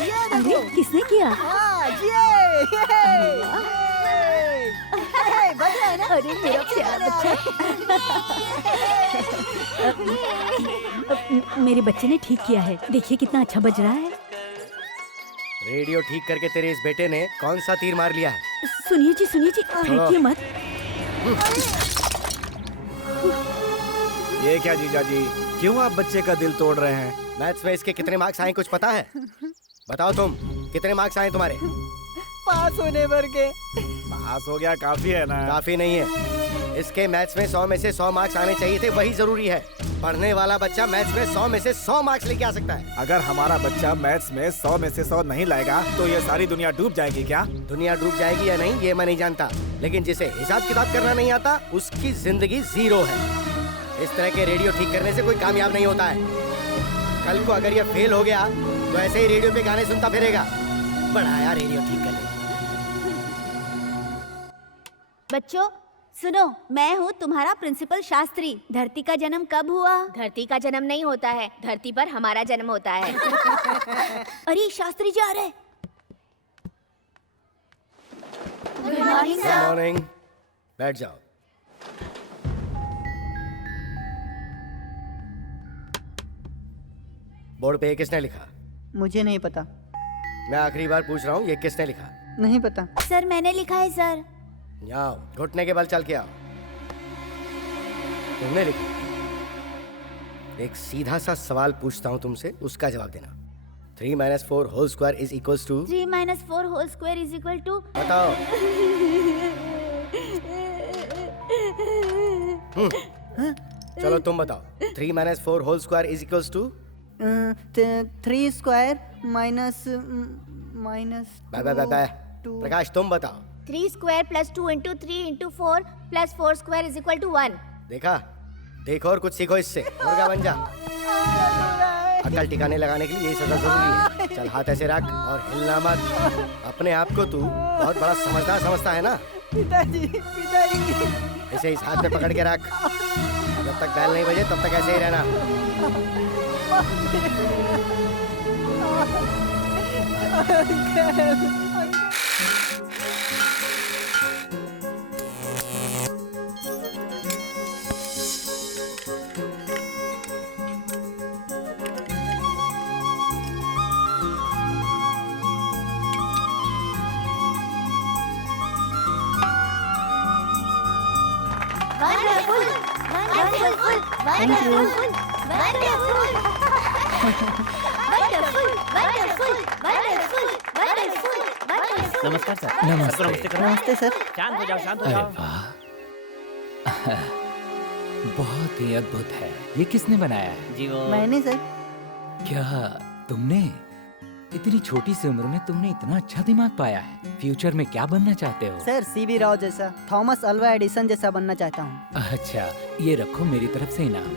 ये देखो। किसने किया? बन रहा है ना? अरे मेरा प्यारा बच्चा। मेरे बच्चे ने ठीक किया है, देखिए कितना अच्छा बज रहा है। रेडियो ठीक करके तेरे इस बेटे ने कौन सा तीर मार लिया है? सुनिए जी, फेंकिए मत। ये क्या जीजा जी, क्यों आप बच्चे का दिल तोड़ रहे हैं? मैथ्स में इसके कितने मार्क्स आए कुछ पता है? बताओ तुम, कितने मार्क्स आए तुम्हारे? पास होने भर के। पास हो गया काफी है ना? काफी नहीं है, इसके मैथ्स में 100 में से 100 मार्क्स आने चाहिए थे, वही जरूरी है। पढ़ने वाला बच्चा मैथ्स में 100 में से 100 मार्क्स लेके आ सकता है। अगर हमारा बच्चा मैथ्स में 100 में से 100 नहीं लाएगा तो ये सारी दुनिया डूब जाएगी क्या? दुनिया डूब जाएगी या नहीं ये मैं नहीं जानता, लेकिन जिसे हिसाब किताब करना नहीं आता उसकी जिंदगी जीरो है। इस तरह के रेडियो ठीक करने से कोई कामयाब नहीं होता है। कल को अगर ये फेल हो गया तो ऐसे ही रेडियो पे गाने सुनता फिरेगा। बढ़ाया रेडियो ठीक करने। बच्चों सुनो, मैं हूँ तुम्हारा प्रिंसिपल शास्त्री। धरती का जन्म कब हुआ? धरती का जन्म नहीं होता है, धरती पर हमारा जन्म होता है। अरे शास्त्री जी आ रहे। Good morning. बैठ जाओ। बोर्ड पे ये किसने लिखा? मुझे नहीं पता। मैं आखिरी बार पूछ रहा हूँ, ये किसने लिखा? नहीं पता। सर मैंने लिखा है सर। आओ, घुटने के बल चल के आओ। तुमने लिखा? एक सीधा सा सवाल पूछता हूँ तुमसे, उसका जवाब देना। 3 - 4 whole square is equals to? 3 - 4 whole square is equal to? बताओ। चलो तुम बताओ। 3 - 4 whole square is equals to? 3 square minus Prakash तुम बताओ। 3 square plus 2 into 3 into 4 plus 4 square is equal to 1। देखा? देखो और कुछ सीखो इससे। मुर्गा बन जा। अकल टिकाने लगाने के लिए यही सजा जरूरी है। चल हाथ ऐसे रख और हिलना मत। अपने आप को तू बहुत बड़ा समझदार समझता है ना? पिताजी पिताजी। इसे इस हाथ में पकड़ के रख। जब तक बैल नहीं बजे तब तक ऐसे ही रहना। नमस्कार सर। नमस्ते सर। शांत हो जाओ, शांत हो अरे जाओ। वाह, बहुत ही अद्भुत है। ये किसने बनाया है? जी वो मैंने सर। क्या तुमने इतनी छोटी सी उम्र में तुमने इतना अच्छा दिमाग पाया है? फ्यूचर में क्या बनना चाहते हो? सर सीवी राव जैसा, थॉमस अल्वा एडिसन जैसा बनना चाहता हूँ। अच्छा, ये रखो मेरी तरफ से इनाम।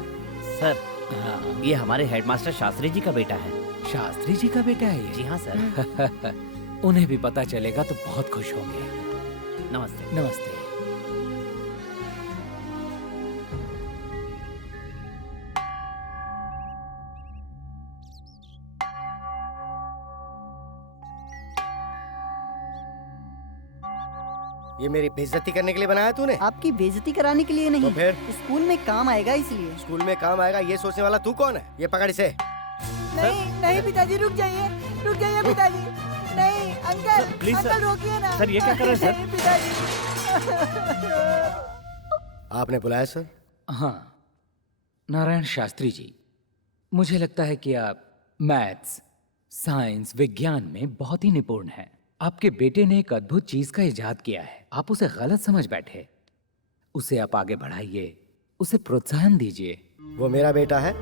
सर, हाँ। ये हमारे हेडमास्टर शास्त्री जी का बेटा है। शास्त्री जी का बेटा है ये? जी हाँ सर। उन्हें भी पता चलेगा तो बहुत खुश होंगे। नमस्ते। नमस्ते। ये मेरी बेइज्जती करने के लिए बनाया तूने? आपकी बेइज्जती कराने के लिए नहीं। तो फिर? स्कूल में काम आएगा इसलिए। स्कूल में काम आएगा ये सोचने वाला तू कौन है? ये पकड़ इसे। नहीं नहीं पिताजी, रुक जाइए पिताजी। नहीं अंकल, प्लीज अंकल रोकिए ना। सर, ये क्या कर रहे हैं सर? नहीं, पिताजी। आपने बुलाया सर? हाँ, नारायण शास्त्री जी, मुझे लगता है कि आप मैथ्स, साइंस, विज्ञान में बहुत ही निपुण हैं। आपके बेटे ने एक अद्भुत चीज का इजाद किया है। आप उसे गलत समझ बैठे। उसे आप आगे बढ़ाइए, उसे प्रोत्साहन दीजिए। वो मेरा बेटा है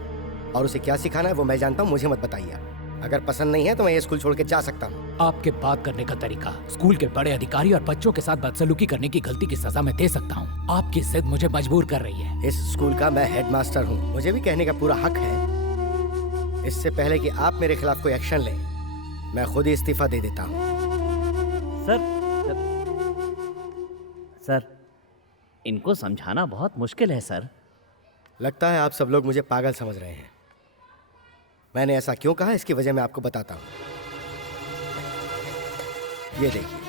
और उसे क्या सिखाना है वो मैं जानता हूँ, मुझे मत बताइए। अगर पसंद नहीं है तो मैं ये स्कूल छोड़ के जा सकता हूँ। आपके बात करने का तरीका, स्कूल के बड़े अधिकारी और बच्चों के साथ बदसलूकी करने की गलती की सजा मैं दे सकता हूँ। आपकी जिद मुझे मजबूर कर रही है। इस स्कूल का मैं हेडमास्टर हूँ, मुझे भी कहने का पूरा हक है। इससे पहले कि आप मेरे खिलाफ कोई एक्शन लें, मैं खुद ही इस्तीफा दे देता हूँ। सर, इनको समझाना बहुत मुश्किल है सर। लगता है आप सब लोग मुझे पागल समझ रहे हैं। मैंने ऐसा क्यों कहा इसकी वजह मैं आपको बताता हूँ। ये देखिए,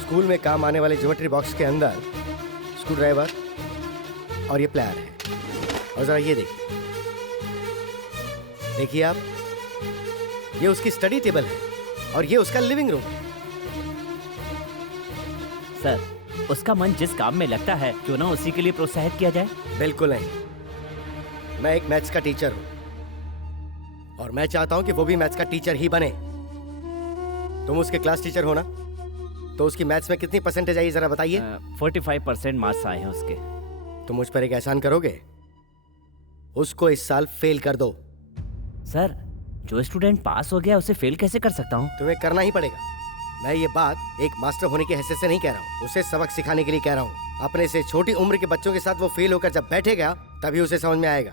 स्कूल में काम आने वाले ज्योमेट्री बॉक्स के अंदर स्क्रू ड्राइवर और ये प्लायर है। और जरा ये देखिए आप, ये उसकी स्टडी टेबल है और ये उसका लिविंग रूम है। सर, उसका मन जिस काम में लगता है क्यों ना उसी के लिए प्रोत्साहित किया जाए? बिल्कुल नहीं। मैं एक मैथ्स का टीचर हूँ और मैं चाहता हूँ कि वो भी मैथ्स का टीचर ही बने। तुम उसके क्लास टीचर हो ना, तो उसकी मैथ्स में कितनी परसेंटेज आई जरा बताइए। 45% मार्क्स आए हैं उसके। तुम मुझ पर एक एहसान करोगे? उसको इस साल फेल कर दो। सर, जो स्टूडेंट पास हो गया उसे फेल कैसे कर सकता हूँ? तुम्हें करना ही पड़ेगा। मैं ये बात एक मास्टर होने की हैसियत से नहीं कह रहा हूँ, उसे सबक सिखाने के लिए कह रहा हूँ। अपने से छोटी उम्र के बच्चों के साथ वो फेल होकर जब बैठेगा तभी उसे समझ में आएगा,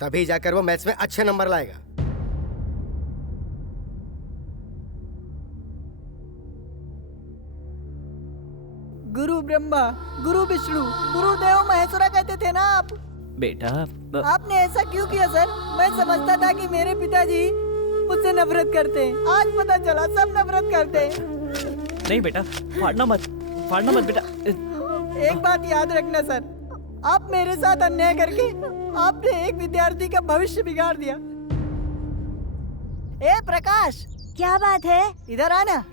तभी जाकर वो मैथ्स में अच्छे नंबर लाएगा। गुरु ब्रह्मा, गुरु विष्णु, गुरुदेव महेश्वरा कहते थे ना आप। बेटा आपने ऐसा क्यों किया सर? मैं समझता था कि मेरे पिताजी मुझसे नफरत करते हैं, आज पता चला सब नफरत करते हैं। नहीं बेटा, फाड़ना मत बेटा। एक बात याद रखना सर, आप मेरे साथ अन्याय करके आपने एक विद्यार्थी का भविष्य बिगाड़ दिया। ए प्रकाश, क्या बात है? इधर आना।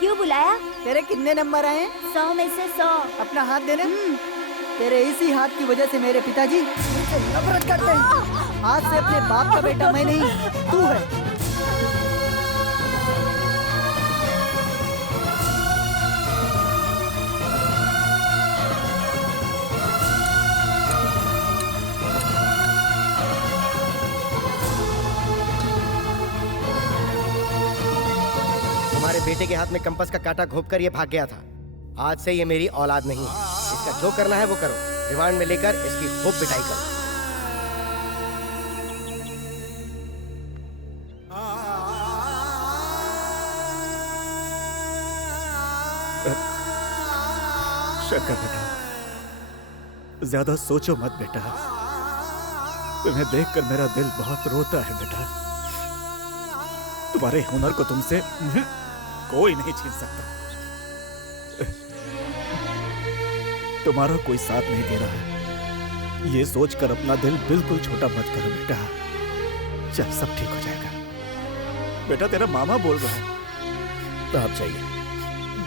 क्यों बुलाया? तेरे कितने नंबर आए? 100 में से 100। अपना हाथ देना। तेरे इसी हाथ की वजह से मेरे पिताजी मुझसे नफरत करते हैं। आज से अपने बाप का बेटा मैं नहीं, तू है। तुम्हारे बेटे के हाथ में कंपास का कांटा घोंपकर ये भाग गया था। आज से ये मेरी औलाद नहीं है। इसका जो करना है वो करो, रिमांड में लेकर इसकी खूब पिटाई करो। शंकर बेटा, ज्यादा सोचो मत बेटा। तुम्हें देखकर मेरा दिल बहुत रोता है बेटा। तुम्हारे हुनर को तुमसे कोई नहीं छीन सकता। तुम्हारा कोई साथ नहीं दे रहा है, ये सोचकर अपना दिल बिल्कुल छोटा मत करो बेटा। चल, सब ठीक हो जाएगा। बेटा, तेरा मामा बोल रहा है। तो आप चाहिए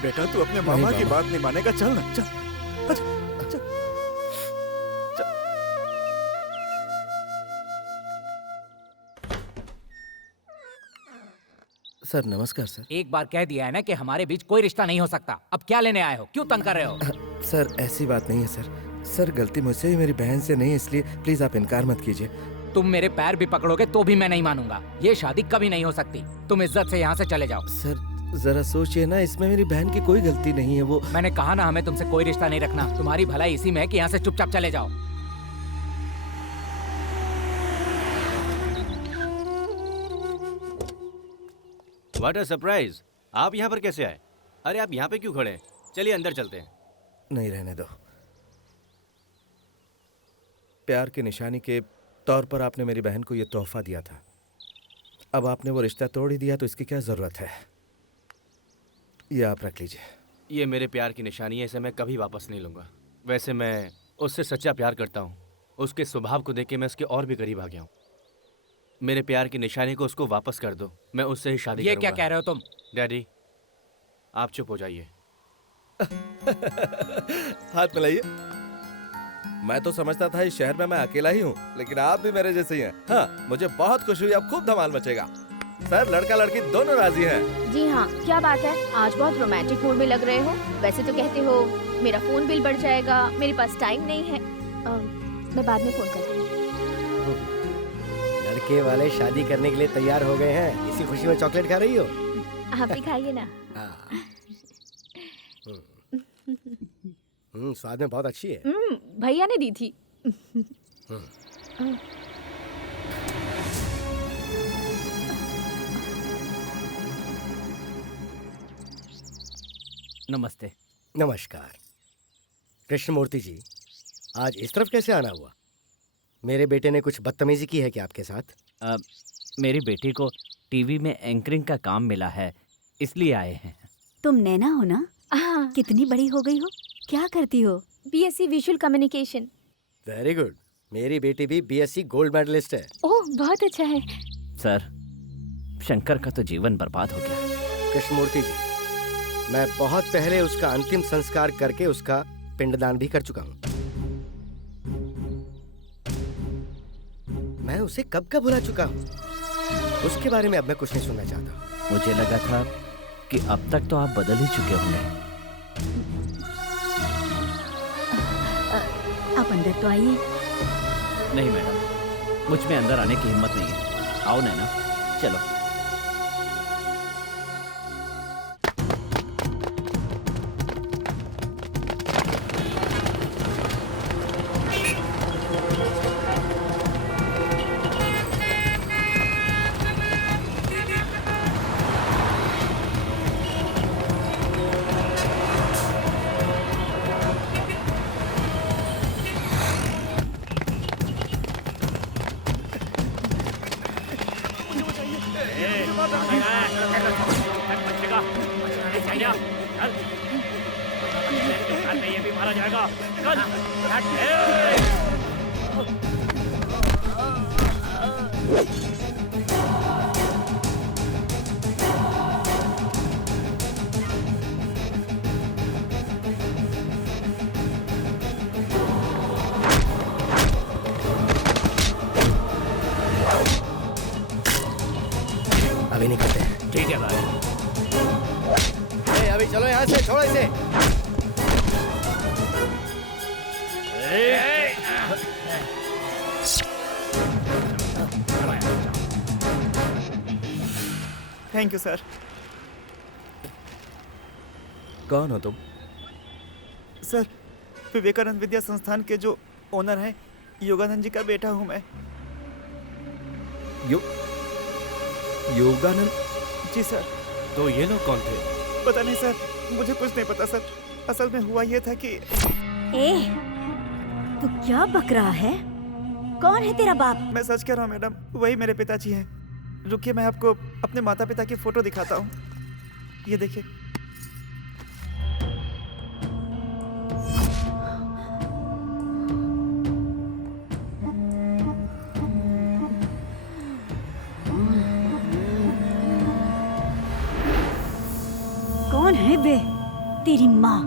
बेटा, तू अपने मामा की बात नहीं मानेगा। चल ना, चल। सर नमस्कार सर। एक बार कह दिया है ना कि हमारे बीच कोई रिश्ता नहीं हो सकता। अब क्या लेने आए हो? क्यों तंग कर रहे हो? सर ऐसी बात नहीं है सर। सर गलती मुझसे ही, मेरी बहन से नहीं, इसलिए प्लीज आप इनकार मत कीजिए। तुम मेरे पैर भी पकड़ोगे तो भी मैं नहीं मानूंगा। ये शादी कभी नहीं हो सकती। तुम इज्जत से यहाँ से चले जाओ। सर जरा सोचिए ना, इसमें मेरी बहन की कोई गलती नहीं है। वो मैंने कहा ना, हमें तुमसे कोई रिश्ता नहीं रखना। तुम्हारी भलाई इसी में है कि यहाँ से चुपचाप चले जाओ। What a surprise! आप यहाँ पर कैसे आए? अरे आप यहाँ पे क्यों खड़े हैं? चलिए अंदर चलते हैं। नहीं, रहने दो। प्यार की निशानी के तौर पर आपने मेरी बहन को ये तोहफा दिया था। अब आपने वो रिश्ता तोड़ ही दिया तो इसकी क्या जरूरत है? ये आप रख लीजिए। ये मेरे प्यार की निशानी है, इसे मैं कभी वापस नहीं लूँगा। वैसे मैं उससे सच्चा प्यार करता हूँ। उसके स्वभाव को देख के मैं उसके और भी करीब आ गया हूँ। मेरे प्यार की निशानी को उसको वापस कर दो, मैं उससे ही शादी करूँगा। ये क्या कह रहे हो तुम? डैडी, आप चुप हो जाइए। हाथ मिलाइए। मैं तो समझता था इस शहर में मैं अकेला ही हूँ, लेकिन आप भी मेरे जैसे ही हैं। हाँ, मुझे बहुत खुशी हुई। अब खूब धमाल मचेगा। सर, लड़का लड़की दोनों राजी हैं। जी हाँ, क्या बात है? आज बहुत रोमांटिक मूड में लग रहे हो। वैसे तो कहते हो मेरा फोन बिल बढ़ जाएगा, मेरे पास टाइम नहीं है। मैं बाद में फोन करती हूँ। लड़के वाले शादी करने के लिए तैयार हो गए हैं। इसी खुशी में चॉकलेट खा रही हो? आप भी खाइए ना। स्वाद में बहुत अच्छी है। भैया ने दी थी। नमस्ते। नमस्कार। कृष्णमूर्ति जी, आज इस तरफ कैसे आना हुआ? मेरे बेटे ने कुछ बदतमीजी की है क्या आपके साथ? मेरी बेटी को टीवी में एंकरिंग का काम मिला है, इसलिए आए हैं। तुम नैना हो ना? कितनी बड़ी हो गई हो? क्या करती हो? BSc visual communication. Very good. मेरी बेटी भी BSc गोल्ड मेडलिस्ट है। ओह, बहुत अच्छा है। सर, शंकर का तो जीवन बर्बाद हो गया। कृष्णमूर्ति जी, मैं बहुत पहले उसका अंतिम संस्कार करके उसका पिंडदान भी कर चुका हूँ। मैं उसे कब का भुला चुका हूँ। उसके बारे में अब मैं कुछ नहीं सुनना चाहता। मुझे लगा था कि अब तक तो आप बदल ही चुके होंगे। आप अंदर तो आइए। नहीं मैडम, मुझ में अंदर आने की हिम्मत नहीं है। आओ नैना, चलो। अभी नहीं करते। ठीक है भाई। अभी चलो यहाँ से, छोड़ो इसे। Thank you sir. कौन हो तुम? सर, विवेकानंद विद्या संस्थान के जो ओनर हैं, योगानंद जी का बेटा हूँ मैं। योगानंद? जी सर। तो ये लोग कौन थे? पता नहीं सर, मुझे कुछ नहीं पता सर। असल में हुआ ये था कि ए, तू क्या बक रहा है? कौन है तेरा बाप? मैं सच कह रहा हूँ मैडम, वही मेरे पिताजी हैं। रुकिए, मैं आपको अपने माता पिता की फोटो दिखाता हूँ। ये देखिए। कौन है बे? तेरी माँ।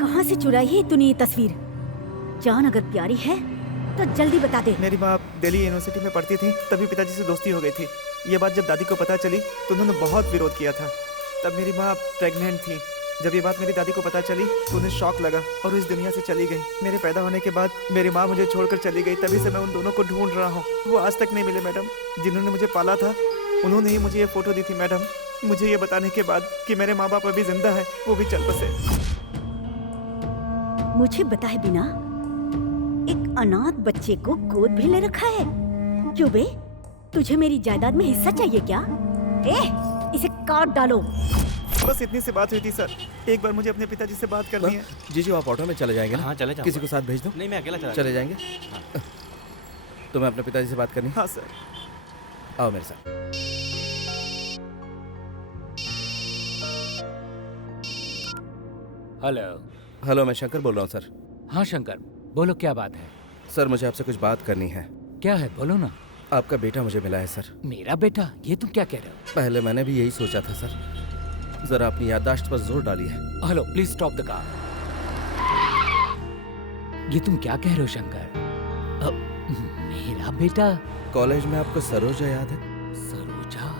कहाँ से चुराई है तूने ये तस्वीर? जान अगर प्यारी है तो जल्दी बता दे। मेरी माँ दिल्ली यूनिवर्सिटी में पढ़ती थी, तभी पिताजी से दोस्ती हो गई थी। ये बात जब दादी को पता चली तो उन्होंने बहुत विरोध किया था। तब मेरी माँ प्रेग्नेंट थी। जब ये बात मेरी दादी को पता चली तो उन्हें शॉक लगा और वो इस दुनिया से चली गई। मेरे पैदा होने के बाद मेरी माँ मुझे छोड़कर चली गई। तभी से मैं उन दोनों को ढूंढ रहा हूँ। वो आज तक नहीं मिले मैडम। जिन्होंने मुझे पाला था उन्होंने ही मुझे ये फोटो दी थी मैडम, मुझे ये बताने के बाद कि मेरे माँ बाप अभी जिंदा है, वो भी चल बसे। मुझे बताए बिना एक अनाथ बच्चे को गोद भी ले रखा है। क्यों बे? तुझे मेरी जायदाद में हिस्सा चाहिए क्या? इसे काट डालो। बस इतनी सी बात हुई थी सर। एक बार मुझे अपने पिताजी से बात करनी है। जीजू, आप ऑटो में चले जाएंगे ना? हाँ, चले जाऊंगा। किसी को साथ भेज दो। नहीं, मैं अकेला चले जाएंगे। तुम्हें अपने पिताजी से बात करनी? हाँ सर। आओ मेरे साथ। हेलो। हेलो, मैं शंकर बोल रहा हूँ सर। हाँ शंकर, बोलो क्या बात है? सर, मुझे आपसे कुछ बात करनी है। क्या है, बोलो ना। आपका बेटा मुझे मिला है सर। मेरा बेटा? ये तुम क्या कह रहे हो? पहले मैंने भी यही सोचा था सर। जरा अपनी याददाश्त पर जोर डालिए। Hello, please stop the car. ये तुम क्या कह रहे हो शंकर? मेरा बेटा? कॉलेज में आपको सरोजा याद है? सरोजा?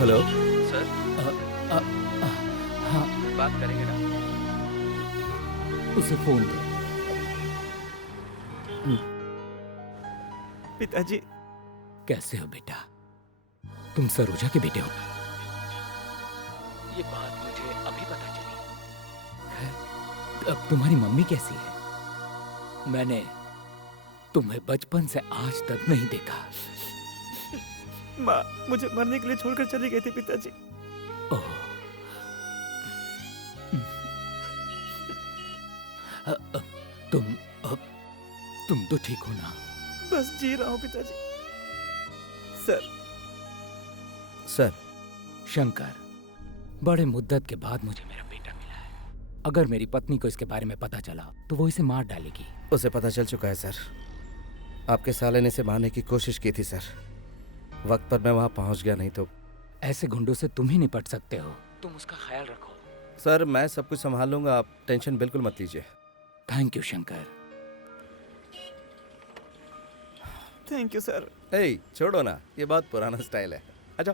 Hello sir. हाँ, बात करेंगे ना? उसे फोन दो। पिताजी। कैसे हो बेटा? तुम सरोजा के बेटे हो ना? ये बात मुझे अभी पता चली। अब तुम्हारी मम्मी कैसी है? मैंने तुम्हें बचपन से आज तक नहीं देखा। माँ मुझे मरने के लिए छोड़कर चली गई थी पिताजी। ओह। तुम तो ठीक हो ना? बस जी रहा हूँ पिताजी। सर। सर। शंकर, बड़े मुद्दत के बाद मुझे मेरा बेटा मिला है। अगर मेरी पत्नी को इसके बारे में पता चला तो वो इसे मार डालेगी। उसे पता चल चुका है सर। आपके साले ने इसे मारने की कोशिश की थी सर। वक्त पर मैं वहां पहुंच गया, नहीं तो। ऐसे गुंडों से तुम ही निपट सकते हो। तुम उसका ख्याल रखो। सर, मैं सब कुछ संभाल लूंगा, आप टेंशन बिल्कुल मत लीजिए। Thank you Shankar. Thank you sir. ए, छोड़ो ना, ये बहुत पुराना स्टाइल है। अच्छा।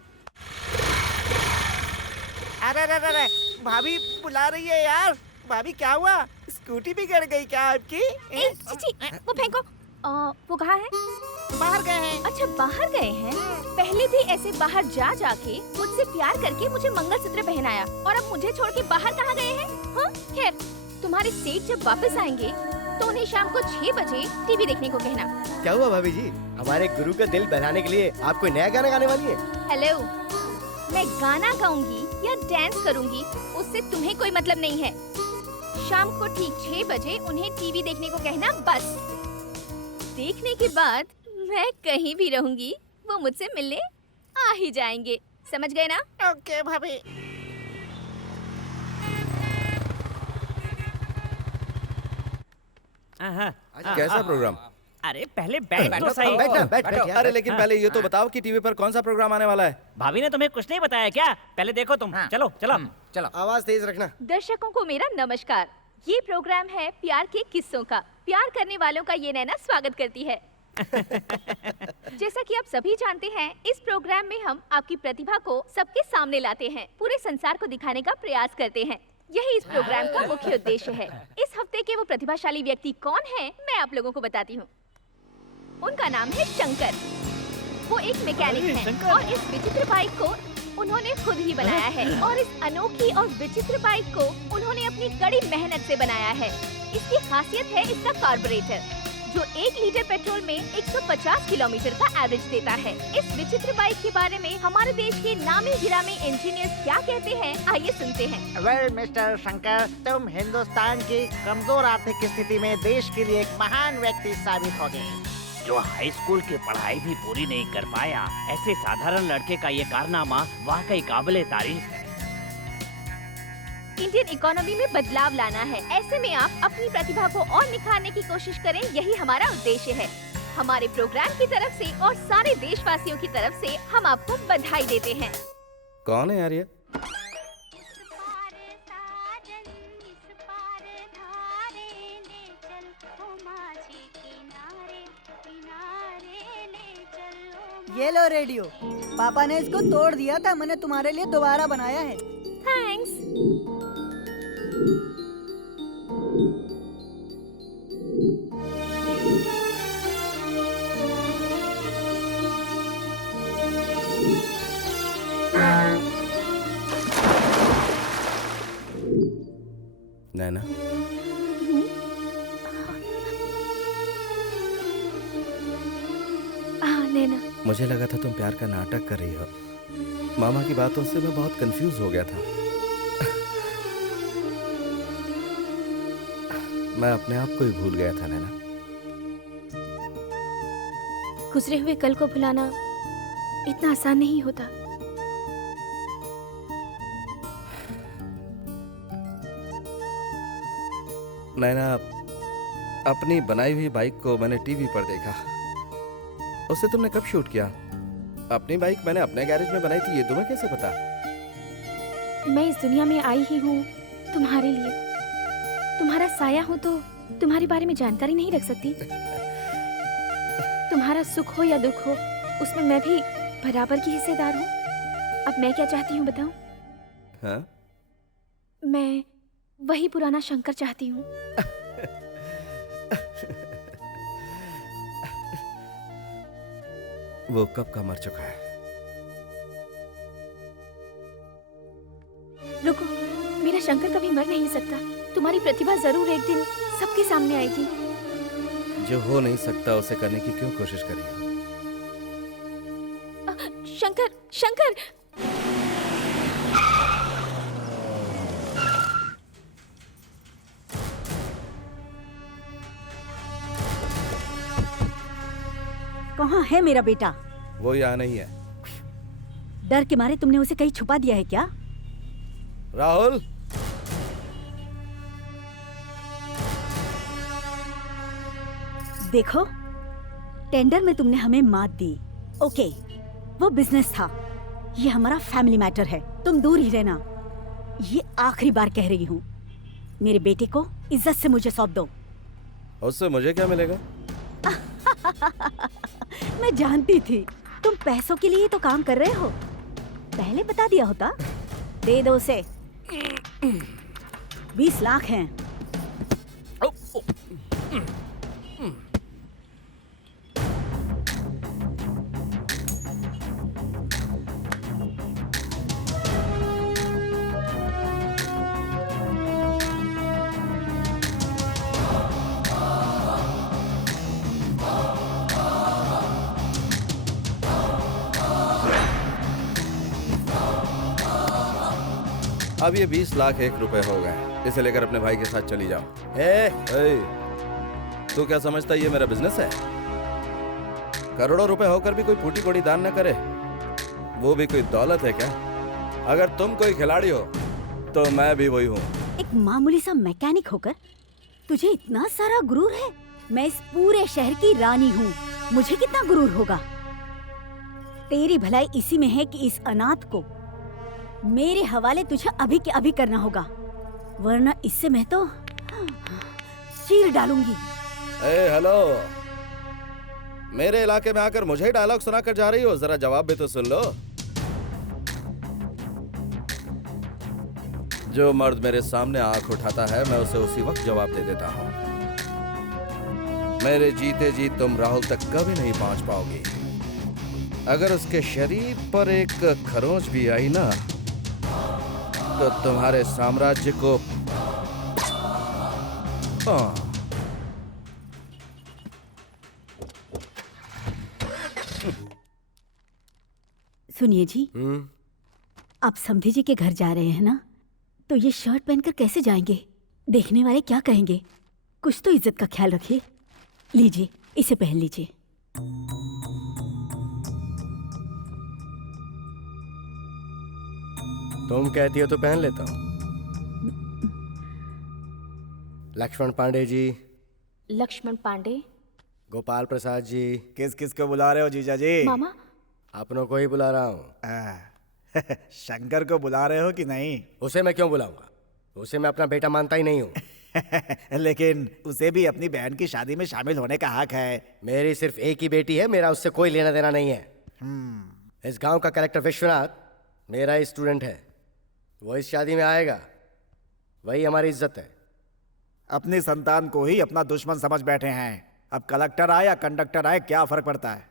अरे अरे अरे भाभी बुला रही है यार। भाभी क्या हुआ? स्कूटी बिगड़ गई क्या आपकी? चीची, वो फेंको। वो कहाँ है? बाहर गए हैं। अच्छा बाहर गए हैं। पहले भी ऐसे बाहर जा जाके मुझसे प्यार करके मुझे मंगलसूत्र पहनाया और अब मुझे छोड़ के बाहर कहाँ गए हैं? हाँ खैर, तुम्हारे सेठ जब वापस आएंगे तो उन्हें शाम को 6 बजे टीवी देखने को कहना। क्या हुआ भाभी जी? हमारे गुरु का दिल बहलाने के लिए आप कोई नया गाना गाने वाली है? हेलो, मैं गाना गाऊंगी या डांस करूंगी उससे तुम्हें कोई मतलब नहीं है। शाम को ठीक 6 बजे उन्हें टीवी देखने को कहना बस। देखने के बाद मैं कहीं भी रहूंगी, वो मुझसे मिलने आ ही जाएंगे। समझ गए ना? ओके भाभी। कैसा प्रोग्राम? अरे पहले बैठो सही। बैठो। अरे लेकिन पहले ये तो बताओ कि टीवी पर कौन सा प्रोग्राम आने वाला है? भाभी ने तुम्हें कुछ नहीं बताया क्या? पहले देखो तुम। चलो चलो चलो। आवाज तेज रखना। दर्शकों को मेरा नमस्कार। ये प्रोग्राम है प्यार के किस्सों का। प्यार करने वालों का ये नैना स्वागत करती है। जैसा कि आप सभी जानते हैं, इस प्रोग्राम में हम आपकी प्रतिभा को सबके सामने लाते हैं, पूरे संसार को दिखाने का प्रयास करते हैं। यही इस प्रोग्राम का मुख्य उद्देश्य है। इस हफ्ते के वो प्रतिभाशाली व्यक्ति कौन है, मैं आप लोगों को बताती हूँ। उनका नाम है शंकर। वो एक मैकेनिक हैं और इस विचित्र बाइक को उन्होंने खुद ही बनाया है और इस अनोखी और विचित्र बाइक को उन्होंने अपनी कड़ी मेहनत से बनाया है। इसकी खासियत है इसका कार्बोरेटर, जो 1 लीटर पेट्रोल में 150 किलोमीटर का एवरेज देता है। इस विचित्र बाइक के बारे में हमारे देश के नामी गिरामी इंजीनियर्स क्या कहते हैं, आइए सुनते हैं। वेल मिस्टर शंकर, तुम हिंदुस्तान की कमजोर आर्थिक स्थिति में देश के लिए एक महान व्यक्ति साबित हो गए। जो हाई स्कूल की पढ़ाई भी पूरी नहीं कर पाया, ऐसे साधारण लड़के का ये कारनामा वाकई काबिले तारीफ है। इंडियन इकोनॉमी में बदलाव लाना है। ऐसे में आप अपनी प्रतिभा को और निखारने की कोशिश करें, यही हमारा उद्देश्य है। हमारे प्रोग्राम की तरफ से और सारे देशवासियों की तरफ से हम आपको बधाई देते हैं। कौन है यार ये? ये लो रेडियो। पापा ने इसको तोड़ दिया था, मैंने तुम्हारे लिए दोबारा बनाया है। थैंक्स। नैना, नैना, मुझे लगा था तुम प्यार का नाटक कर रही हो। मामा की बातों से मैं बहुत कंफ्यूज हो गया था। मैं अपने आप को ही भूल गया था नैना। गुजरे हुए कल को भुलाना इतना आसान नहीं होता। नैना, अपनी बनाई हुई बाइक को मैंने टीवी पर देखा। उसे तुमने कब शूट किया? अपनी बाइक मैंने अपने गैरेज में बनाई थी, ये तुम्हें कैसे पता? मैं इस दुनिया में आई ही हूँ तुम्हारे लिए। तुम्हारा साया हूँ तो तुम्हारे बारे में जानकारी नहीं रख सकती। तुम्हारा सुख हो या दुख हो, उसमें मैं भी बराबर की हिस्सेदार हूँ। अब मैं क्या चाहती हूँ बताऊँ? हाँ? मैं वही पुराना शंकर चाहती हूँ। वो कब का मर चुका है। रुको, मेरा शंकर कभी मर नहीं सकता। तुम्हारी प्रतिभा जरूर एक दिन सबके सामने आएगी। जो हो नहीं सकता उसे करने की क्यों कोशिश करी? शंकर, शंकर! कहाँ है मेरा बेटा? वो यहाँ नहीं है। डर के मारे तुमने उसे कहीं छुपा दिया है क्या? राहुल, देखो, टेंडर में तुमने हमें मात दी। ओके, वो बिजनेस था, ये हमारा फैमिली मैटर है। तुम दूर ही रहना। ये आखिरी बार कह रही हूँ। मेरे बेटे को इज्जत से मुझे सौंप दो। उससे मुझे क्या मिलेगा? मैं जानती थी तुम पैसों के लिए ही तो काम कर रहे हो। पहले बता दिया होता। दे दो उसे। 20 लाख हैं। अब ये 20 लाख 1 रुपए हो गए। इसे लेकर अपने भाई के साथ चली जाओ। ए, तू क्या समझता है ये मेरा बिजनेस है? करोड़ों रुपए होकर भी कोई फूटी कोड़ी दान न करे, वो भी कोई दौलत है क्या? अगर तुम कोई खिलाड़ी हो तो मैं भी वही हूँ। एक मामूली सा मैकेनिक होकर तुझे इतना सारा गुरूर है। मैं इस पूरे शहर की रानी हूँ, मुझे कितना गुरूर होगा। तेरी भलाई इसी में है कि इस अनाथ को मेरे हवाले तुझे अभी के अभी करना होगा, वरना इससे मैं तो चीर डालूंगी। ए, हेलो, मेरे इलाके में आकर मुझे डायलॉग सुनाकर जा रही हो? जरा जवाब भी तो सुन लो। जो मर्द मेरे सामने आंख उठाता है मैं उसे उसी वक्त जवाब दे देता हूँ। मेरे जीते जी तुम राहुल तक कभी नहीं पहुंच पाओगी। अगर उसके शरीर पर एक खरोंच भी आई ना तो तुम्हारे साम्राज्य को सुनिए जी, आप समधी जी के घर जा रहे हैं ना, तो ये शर्ट पहनकर कैसे जाएंगे? देखने वाले क्या कहेंगे? कुछ तो इज्जत का ख्याल रखिए। लीजिए, इसे पहन लीजिए। तुम कहती हो तो पहन लेता हूँ। लक्ष्मण पांडे जी। लक्ष्मण पांडे? गोपाल प्रसाद जी। किस किस को बुला रहे हो जीजा जी? मामा। अपनों को ही बुला रहा हूँ। शंकर को बुला रहे हो कि नहीं? उसे मैं क्यों बुलाऊंगा? उसे मैं अपना बेटा मानता ही नहीं हूँ। लेकिन उसे भी अपनी बहन की शादी में शामिल होने का हक है। मेरी सिर्फ एक ही बेटी है, मेरा उससे कोई लेना देना नहीं है। इस गांव का कलेक्टर विश्वनाथ मेरा ही स्टूडेंट है, वो इस शादी में आएगा, वही हमारी इज्जत है। अपनी संतान को ही अपना दुश्मन समझ बैठे हैं। अब कलेक्टर आए या कंडक्टर आए, क्या फर्क पड़ता है?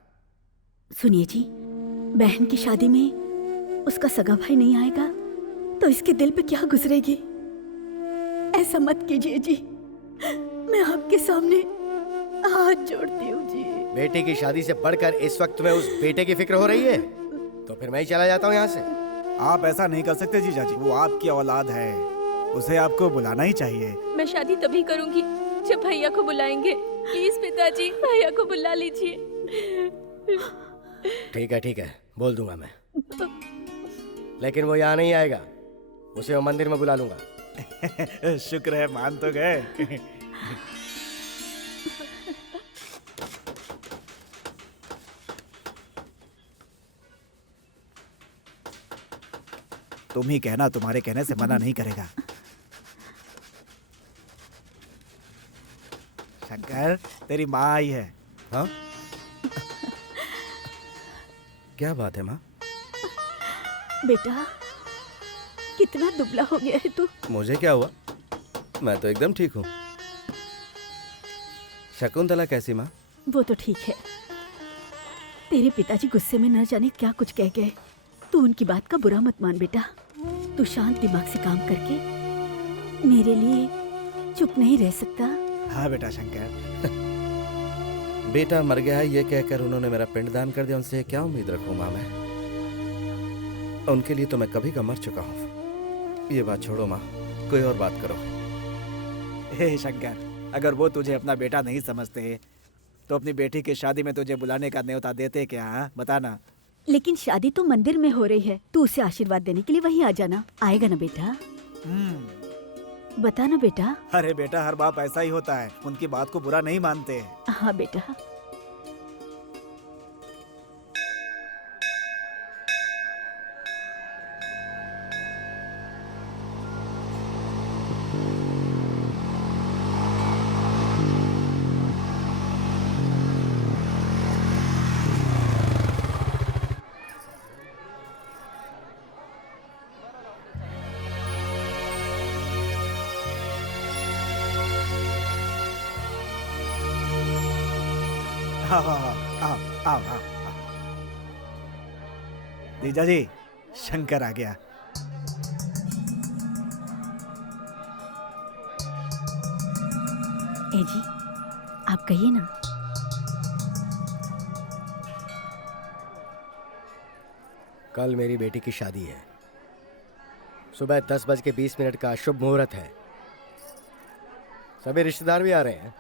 सुनिए जी, बहन की शादी में उसका सगा भाई नहीं आएगा तो इसके दिल पे क्या गुजरेगी? ऐसा मत कीजिए जी, मैं आपके सामने हाथ जोड़ती हूँ जी। बेटे की शादी से बढ़कर इस वक्त तुम्हें उस बेटे की फिक्र हो रही है, तो फिर मैं ही चला जाता हूँ यहाँ से। आप ऐसा नहीं कर सकते जीजा जी, वो आपकी औलाद है, उसे आपको बुलाना ही चाहिए। मैं शादी तभी करूंगी जब भैया को बुलाएंगे। प्लीज पिताजी, भैया को बुला लीजिए। ठीक है, बोल दूंगा मैं, लेकिन वो यहाँ नहीं आएगा, उसे मैं मंदिर में बुला लूंगा। शुक्र है मान तो गए। तुम ही कहना, तुम्हारे कहने से मना नहीं करेगा। शंकर, तेरी माँ आई है। हाँ? क्या बात है माँ? बेटा, कितना दुबला हो गया है तू। मुझे क्या हुआ? मैं तो एकदम ठीक हूँ। शकुंतला कैसी माँ? वो तो ठीक है। तेरे पिताजी गुस्से में न जाने क्या कुछ कह गए। तू उनकी बात का बुरा मत मान बेटा। तू शांत दिमाग से काम करके मेरे लिए चुप नहीं रह सकता। हाँ बेटा शंकर। बेटा मर गया है ये कहकर उन्होंने मेरा पिंडदान कर दिया, उनसे क्या उम्मीद रखूं माँ मैं? उनके लिए तो मैं कभी का मर चुका हूँ। ये बात छोड़ो माँ, कोई और बात करो। हे शंकर, अगर वो तुझे अपना बेटा नहीं समझते तो अपनी बेटी की शादी में तुझे बुलाने का न्योता देते क्या? हाँ? बताना। लेकिन शादी तो मंदिर में हो रही है, तू उसे आशीर्वाद देने के लिए वहीं आ जाना। आएगा ना बेटा? बता ना बेटा। अरे बेटा, हर बाप ऐसा ही होता है, उनकी बात को बुरा नहीं मानते। हाँ बेटा। आओ आओ आओ। जीजा जी, शंकर आ गया। ए जी, आप कहिए ना। कल मेरी बेटी की शादी है। सुबह 10:20 का शुभ मुहूर्त है। सभी रिश्तेदार भी आ रहे हैं।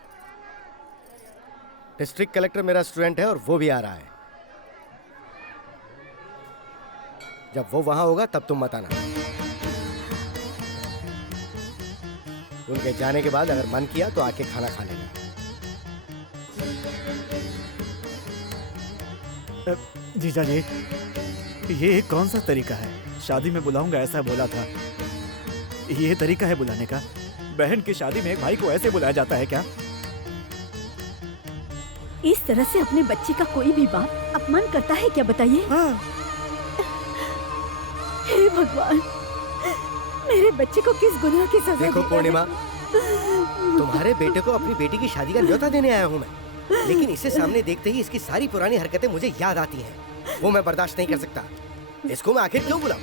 डिस्ट्रिक्ट कलेक्टर मेरा स्टूडेंट है और वो भी आ रहा है। जब वो वहां होगा तब तुम मत आना। उनके जाने के बाद अगर मन किया तो आके खाना खा लेना। जीजा जी, ये कौन सा तरीका है? शादी में बुलाऊंगा ऐसा बोला था। ये तरीका है बुलाने का? बहन की शादी में एक भाई को ऐसे बुलाया जाता है क्या? इस तरह से अपने बच्चे का कोई भी बाप अपमान करता है क्या, बताइए? हे भगवान, मेरे बच्चे को किस गुनाह की सजा? देखो पूर्णिमा, तुम्हारे बेटे को अपनी बेटी की शादी का न्योता देने आया हूँ मैं, लेकिन इसे सामने देखते ही इसकी सारी पुरानी हरकतें मुझे याद आती हैं। वो मैं बर्दाश्त नहीं कर सकता। इसको मैं आखिर क्यों बुलाऊं?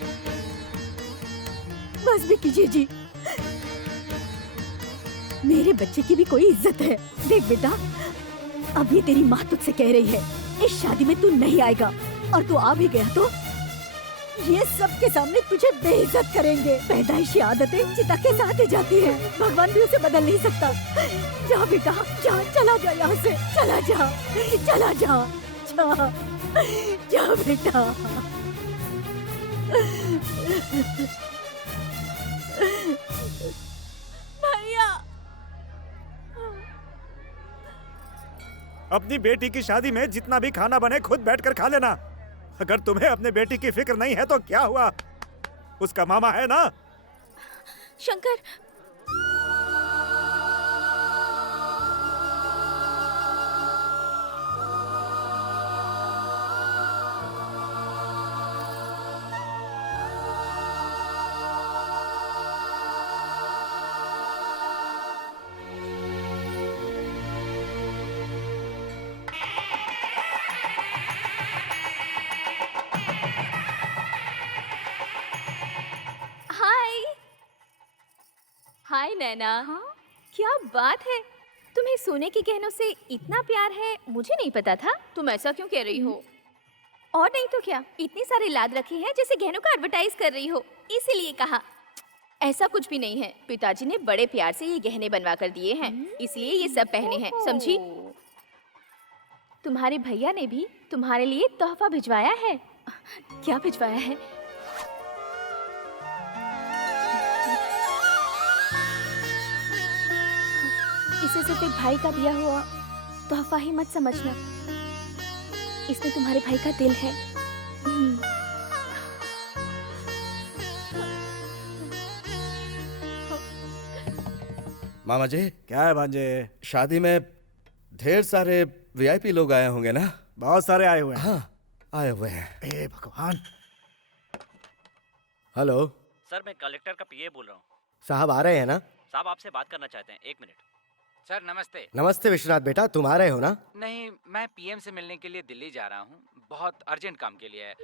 बस भी कीजिए जी, मेरे बच्चे की भी कोई इज्जत है। देख बेटा, अभी तेरी माँ तुझसे कह रही है इस शादी में तू नहीं आएगा, और तू आ भी गया तो ये सबके सामने तुझे बेइज्जत करेंगे। पैदाइशी आदतें चिता के साथ ही जाती है, भगवान भी उसे बदल नहीं सकता। जा बेटा जा, चला जा यहाँ से, चला जा, चला जा, जा, जा बेटा। भैया, अपनी बेटी की शादी में जितना भी खाना बने खुद बैठकर खा लेना। अगर तुम्हें अपने बेटी की फिक्र नहीं है तो क्या हुआ? उसका मामा है ना? शंकर, हाय नैना। हाँ? क्या बात है, तुम्हें सोने के गहनों से इतना प्यार है, मुझे नहीं पता था। तुम ऐसा क्यों कह रही हो? और नहीं तो क्या, इतनी सारी लाद रखी है जैसे गहनों का एडवर्टाइज कर रही हो, इसीलिए कहा। ऐसा कुछ भी नहीं है, पिताजी ने बड़े प्यार से ये गहने बनवा कर दिए हैं, इसलिए ये सब पहने हैं, समझी? तुम्हारे भैया ने भी तुम्हारे लिए तोहफा भिजवाया है। क्या भिजवाया है? इसे सिर्फ एक भाई का दिया हुआ तोहफा ही मत समझना, इसमें तुम्हारे भाई का दिल है। मामा जी। क्या है भांजे? शादी में ढेर सारे वीआईपी लोग आए होंगे ना? बहुत सारे आए हुए हैं। हाँ, आए हुए हैं। हे भगवान। हेलो सर, मैं कलेक्टर का पीए बोल रहा हूँ। साहब आ रहे हैं ना? साहब आपसे बात करना चाहते हैं, 1 मिनट। सर नमस्ते। नमस्ते विश्वनाथ बेटा, तुम आ रहे हो ना? नहीं, मैं पीएम से मिलने के लिए दिल्ली जा रहा हूँ, बहुत अर्जेंट काम के लिए है,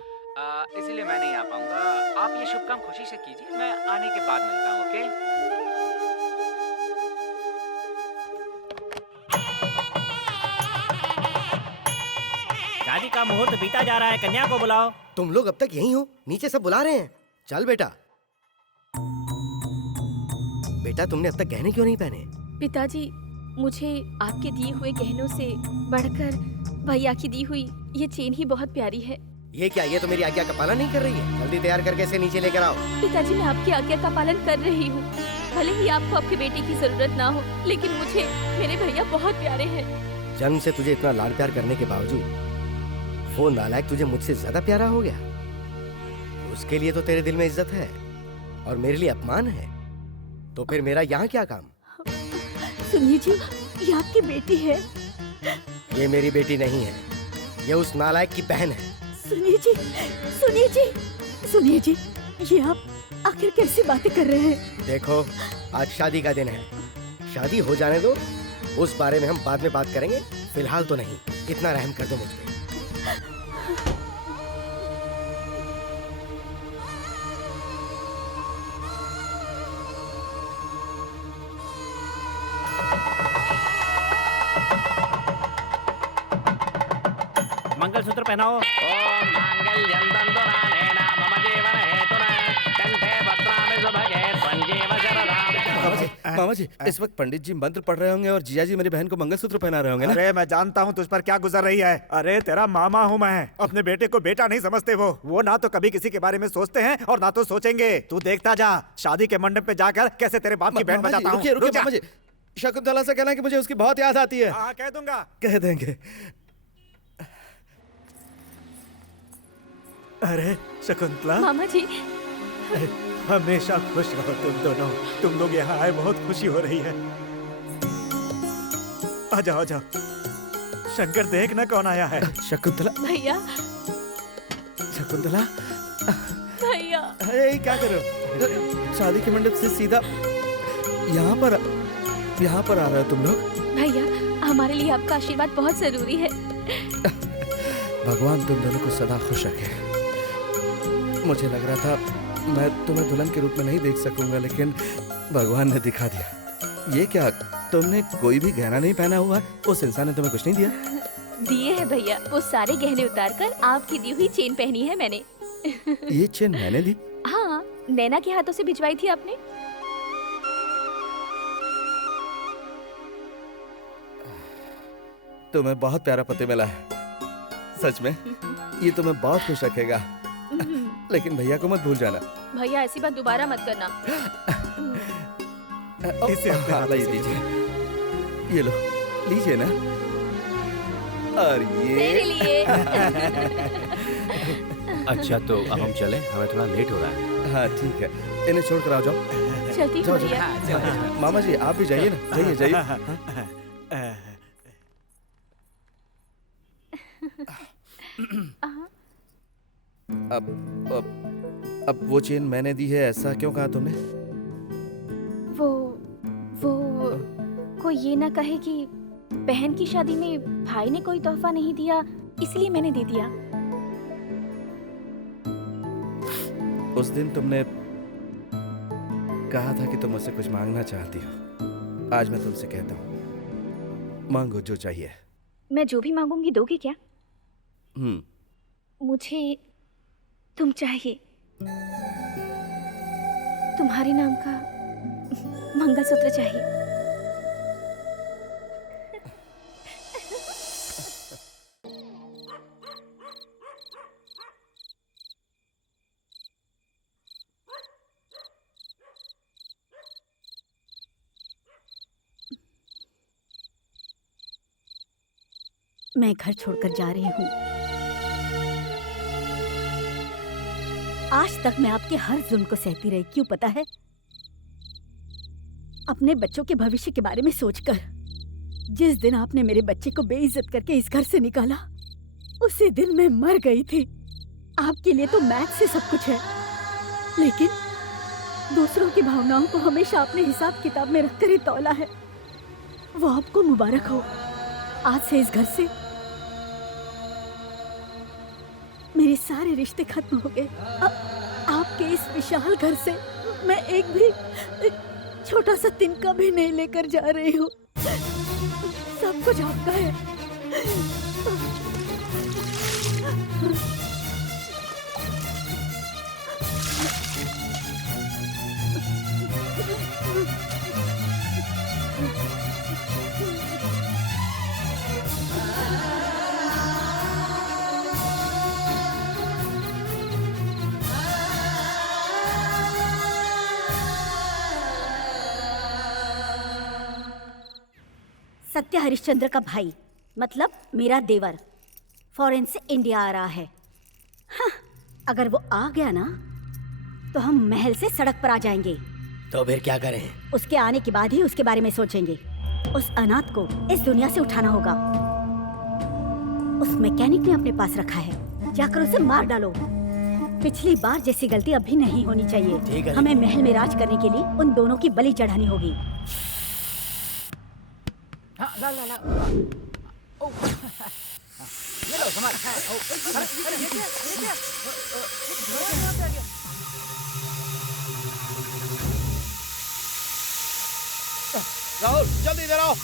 इसीलिए मैं नहीं आ पाऊंगा। आप ये शुभ काम खुशी से कीजिए, मैं आने के बाद मिलता हूँ। ओके? शादी का मुहूर्त बीता जा रहा है, कन्या को बुलाओ। तुम लोग अब तक यहीं हो? नीचे सब बुला रहे हैं। चल बेटा। बेटा तुमने अब तक गहने क्यों नहीं पहने? पिताजी, मुझे आपके दिए हुए गहनों से बढ़कर भैया की दी हुई ये चेन ही बहुत प्यारी है। ये क्या, ये तो मेरी आज्ञा का पालन नहीं कर रही है। जल्दी तैयार करके इसे नीचे लेकर आओ। पिताजी, मैं आपकी आज्ञा का पालन कर रही हूँ। भले ही आपको आपके बेटे की जरूरत ना हो, लेकिन मुझे मेरे भैया बहुत प्यारे हैं। जन्म से तुझे इतना लाड प्यार करने के बावजूद वो नालायक तुझे मुझसे ज्यादा प्यारा हो गया। उसके लिए तो तेरे दिल में इज्जत है और मेरे लिए अपमान है, तो फिर मेरा यहाँ क्या काम? सुनिए जी, ये आपकी बेटी है। ये मेरी बेटी नहीं है, ये उस नालायक की बहन है। सुनिए जी, सुनिए जी, सुनिए जी, ये आप आखिर कैसी बातें कर रहे हैं? देखो, आज शादी का दिन है, शादी हो जाने दो, उस बारे में हम बाद में बात करेंगे, फिलहाल तो नहीं। इतना रहम कर दो मुझ पे। मंगलसूत्र पहनाओ। ओम मांगल्यं तन्तुनानेन मम जीवन हेतुना कंठे भद्रामि सुभगे त्वञ्जेव शरदां। मामा जी, इस वक्त पंडित जी मंत्र पढ़ रहे होंगे और जीजा जी मेरी बहन को मंगलसूत्र पहना रहे होंगे ना? अरे मैं जानता हूँ तुझ पर क्या गुजर रही है। अरे तेरा मामा हूँ मैं, अपने बेटे को बेटा नहीं समझते। वो ना तो कभी किसी के बारे में सोचते हैं और ना तो सोचेंगे। तू देखता जा शादी के मंडप पे जाकर कैसे तेरे बाप की बैंड बजाता हूँ। रुकिए मामा जी, शकुंतला से कहना कि मुझे उसकी बहुत याद आती है। हाँ कह दूंगा। कह देंगे। अरे शकुंतला। मामा जी। हमेशा खुश रहो तुम दोनों। तुम लोग यहाँ आए बहुत खुशी हो रही है। आ जाओ आ जाओ। शंकर देख ना कौन आया है। शकुंतला। भैया। शकुंतला। भैया। अरे क्या कर रहे हो? शादी के मंडप से सीधा यहाँ पर आ रहे हो तुम लोग? भैया, हमारे लिए आपका आशीर्वाद बहुत जरूरी है। भगवान तुम दोनों को सदा खुश रखे। मुझे लग रहा था मैं तुम्हें दुल्हन के रूप में नहीं देख सकूंगा, लेकिन भगवान ने दिखा दिया। ये क्या, तुमने कोई भी गहना नहीं पहना हुआ? उस इंसान ने तुम्हें कुछ नहीं दिया? दिए है भैया, वो सारे गहने उतार कर आपकी दी हुई चेन पहनी है मैंने। ये चेन मैंने दी? हाँ, नैना के हाथों से भिजवाई थी आपने। तुम्हें बहुत प्यारा पति मिला है, सच में। ये तुम्हें बहुत खुश रखेगा। लेकिन भैया को मत भूल जाना। भैया ऐसी बात दोबारा मत करना। इसे दीजिए। ये लो, लीजिए ना। और ये मेरे लिए। अच्छा तो अब हम चलें, हमें थोड़ा लेट हो रहा है। हाँ ठीक है, इन्हें छोड़ कर आ जाओ। चलती हूँ भैया। मामा जी आप भी जाइए ना, जाइए जाइए। अब वो चेन मैंने दी है, ऐसा क्यों कहा तुमने? वो कोई ये ना कहे कि बहन की शादी में भाई ने कोई तोहफा नहीं दिया, इसलिए मैंने दे दिया। उस दिन तुमने कहा था कि तुम मुझसे कुछ मांगना चाहती हो। आज मैं तुमसे कहता हूँ, मांगो जो चाहिए। मैं जो भी मांगूंगी दोगे क्या? मुझे तुम चाहिए। तुम्हारे नाम का मंगलसूत्र चाहिए। मैं घर छोड़कर जा रही हूँ। आज तक मैं आपके हर जुल्म को सहती रही, क्यों पता है? अपने बच्चों के भविष्य के बारे में सोचकर। जिस दिन आपने मेरे बच्चे को बेइज्जत करके इस घर से निकाला, उसी दिन मैं मर गई थी। आपके लिए तो मैथ से सब कुछ है, लेकिन दूसरों की भावनाओं को हमेशा अपने हिसाब किताब में रखकर ही तौला है। वो आपको मुबारक हो। आज से इस घर से मेरे सारे रिश्ते खत्म हो गए। आपके इस विशाल घर से मैं एक भी छोटा सा तिनका भी नहीं लेकर जा रही हूँ। सब कुछ आपका है। सत्य हरिश्चंद्र का भाई, मतलब मेरा देवर, फॉरेन से इंडिया आ रहा है। हाँ, अगर वो आ गया ना तो हम महल से सड़क पर आ जाएंगे। तो फिर क्या करें? उसके आने के बाद ही उसके बारे में सोचेंगे। उस अनाथ को इस दुनिया से उठाना होगा। उस मैकेनिक ने अपने पास रखा है, जाकर उसे मार डालो। पिछली बार जैसी गलती अब भी नहीं होनी चाहिए। हमें महल में राज करने के लिए उन दोनों की बलि चढ़ानी होगी। हाँ, ला ला ला। ये लो संभाल। अरे ये क्या? राहुल जल्दी इधर आओ।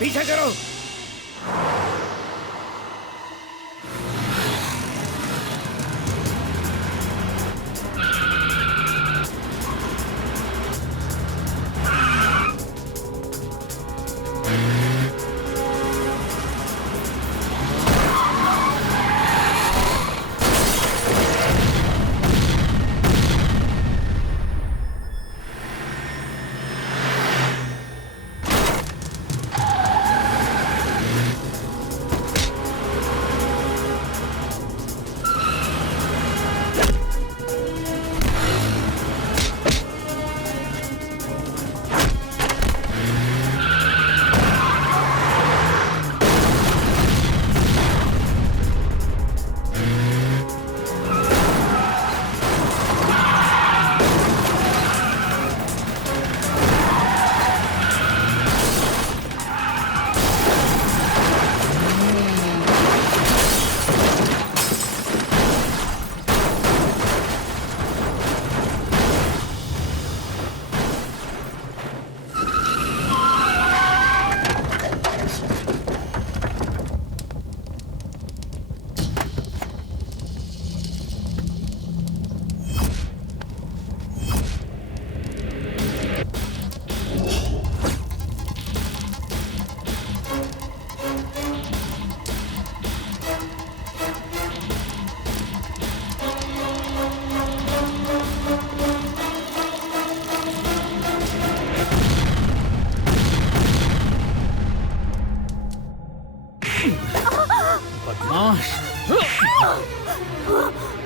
पीछे करो।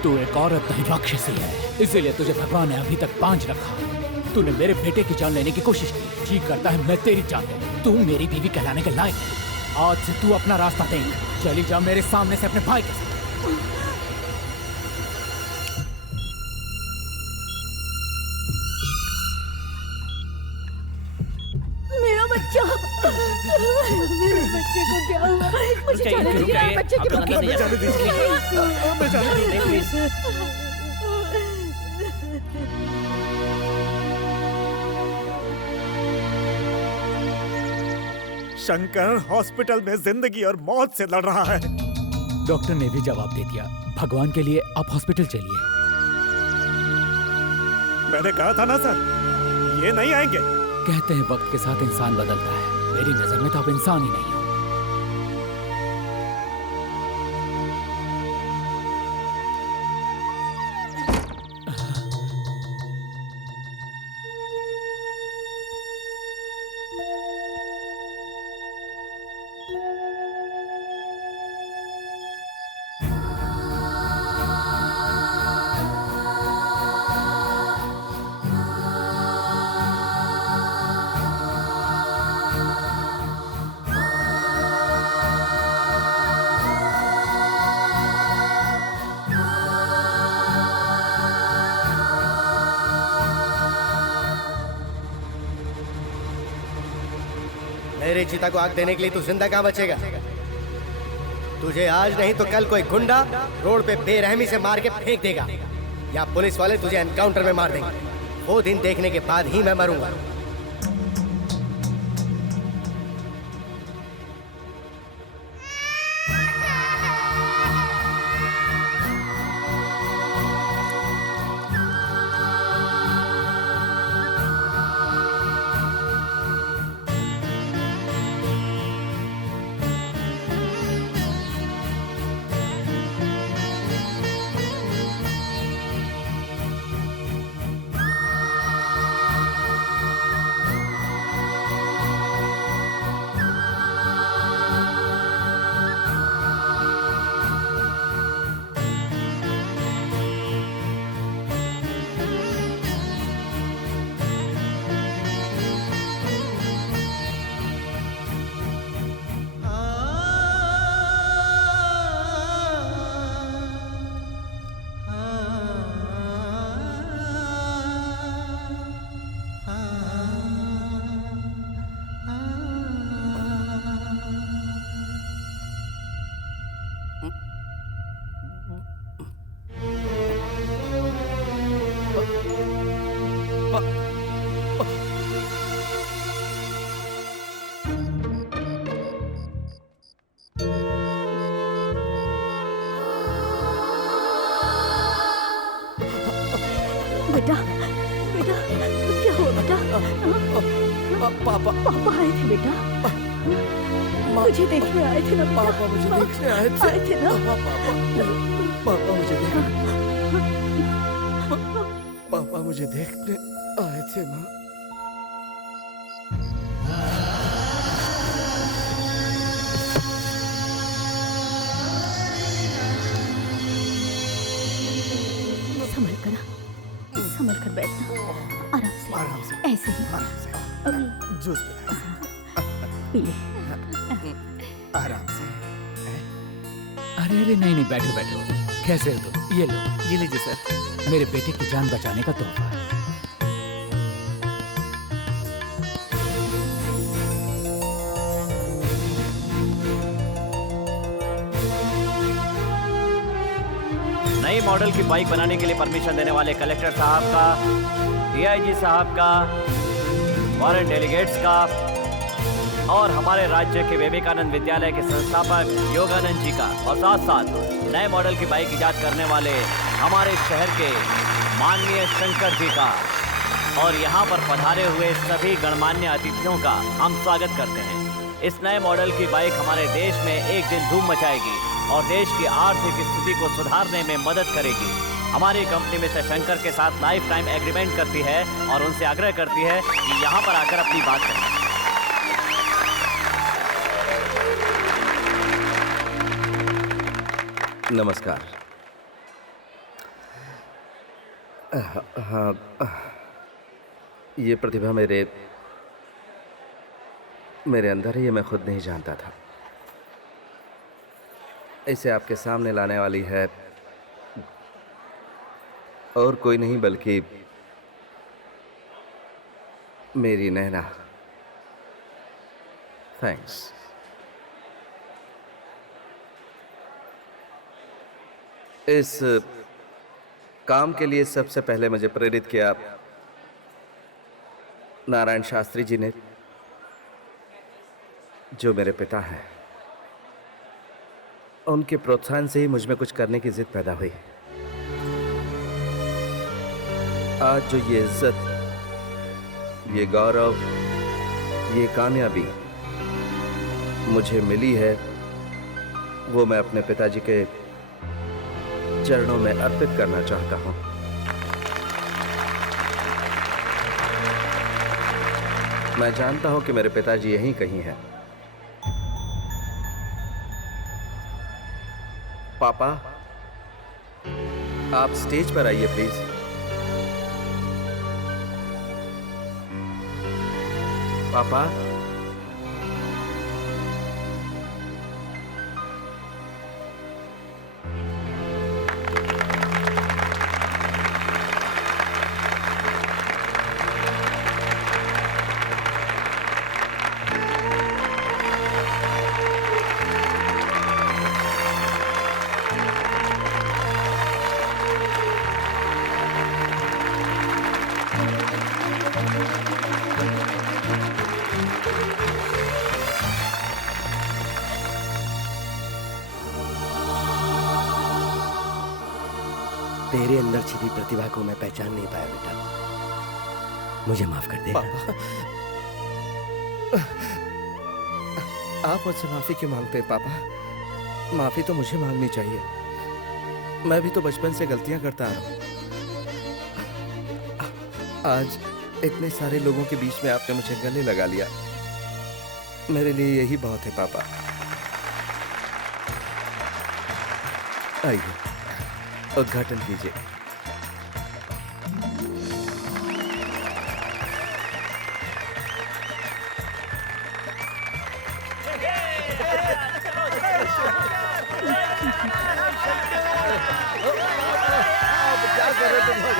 तू एक औरत नहीं राक्षसी है, इसीलिए तुझे भगवान ने अभी तक बांझ रखा। तूने मेरे बेटे की जान लेने की कोशिश की, जी करता है मैं तेरी जान ले। तू मेरी बीवी कहलाने के लायक है। आज से तू अपना रास्ता देख, चली जा मेरे सामने से अपने भाई के साथ। मेरा बच्चा, मेरे बच्चे को क्या हुआ? मुझे जाने दीजिए, मेरे बच्चे की शंकर हॉस्पिटल में जिंदगी और मौत से लड़ रहा है। डॉक्टर ने भी जवाब दे दिया। भगवान के लिए आप हॉस्पिटल चलिए। मैंने कहा था ना सर, ये नहीं आएंगे। कहते हैं वक्त के साथ इंसान बदलता है, मेरी नजर में तो आप इंसान ही नहीं हो। मेरे चिता को आग देने के लिए तू जिंदा कहाँ बचेगा? तुझे आज नहीं तो कल कोई गुंडा रोड पे बेरहमी से मार के फेंक देगा, या पुलिस वाले तुझे एनकाउंटर में मार देंगे। वो दिन देखने के बाद ही मैं मरूंगा। बेटा, बेटा, क्या हुआ बेटा? पापा आए थे बेटा, मुझे देखने आए थे ना? पापा मुझे देखने आए थे ना? पापा मुझे देखने आए थे माँ। संभल कर बैठना, आराम से ऐसे ही जूस पी ले, आराम से। अरे अरे नहीं नहीं, बैठो बैठो। कैसे हो तुम? ये लो, ये लीजिए सर, मेरे बेटे की जान बचाने का तोहफा है। नई मॉडल की बाइक बनाने के लिए परमिशन देने वाले कलेक्टर साहब का, डीआईजी साहब का, फॉरेन डेलीगेट्स का और हमारे राज्य के विवेकानंद विद्यालय के संस्थापक योगानंद जी का, और साथ साथ नए मॉडल की बाइक इजाद करने वाले हमारे शहर के माननीय शंकर जी का, और यहाँ पर पधारे हुए सभी गणमान्य अतिथियों का हम स्वागत करते हैं। इस नए मॉडल की बाइक हमारे देश में एक दिन धूम मचाएगी और देश की आर्थिक स्थिति को सुधारने में मदद करेगी। हमारी कंपनी मिस्टर शंकर के साथ लाइफ टाइम एग्रीमेंट करती है और उनसे आग्रह करती है कि यहाँ पर आकर अपनी बात करें। नमस्कार। हाँ, ये प्रतिभा मेरे अंदर है, ये मैं खुद नहीं जानता था। इसे आपके सामने लाने वाली है और कोई नहीं बल्कि मेरी नैना। थैंक्स। इस काम के लिए सबसे पहले मुझे प्रेरित किया नारायण शास्त्री जी ने, जो मेरे पिता हैं। उनके प्रोत्साहन से ही मुझ में कुछ करने की जिद पैदा हुई। आज जो ये इज्जत, ये गौरव, ये कामयाबी मुझे मिली है, वो मैं अपने पिताजी के चरणों में अर्पित करना चाहता हूं। मैं जानता हूं कि मेरे पिताजी यहीं कहीं हैं। पापा, आप स्टेज पर आइए प्लीज। पापा, तेरे अंदर छिपी प्रतिभा को मैं पहचान नहीं पाया बेटा। मुझे माफ कर दे। पापा, आप मुझसे माफी क्यों मांगते हैं पापा? माफी तो मुझे मांगनी चाहिए। मैं भी तो बचपन से गलतियां करता आ रहा हूं। आज इतने सारे लोगों के बीच में आपने मुझे गले लगा लिया। मेरे लिए यही बहुत है पापा। आइए, उद्घाटन कीजिए। क्या कर रहे तुम लोग?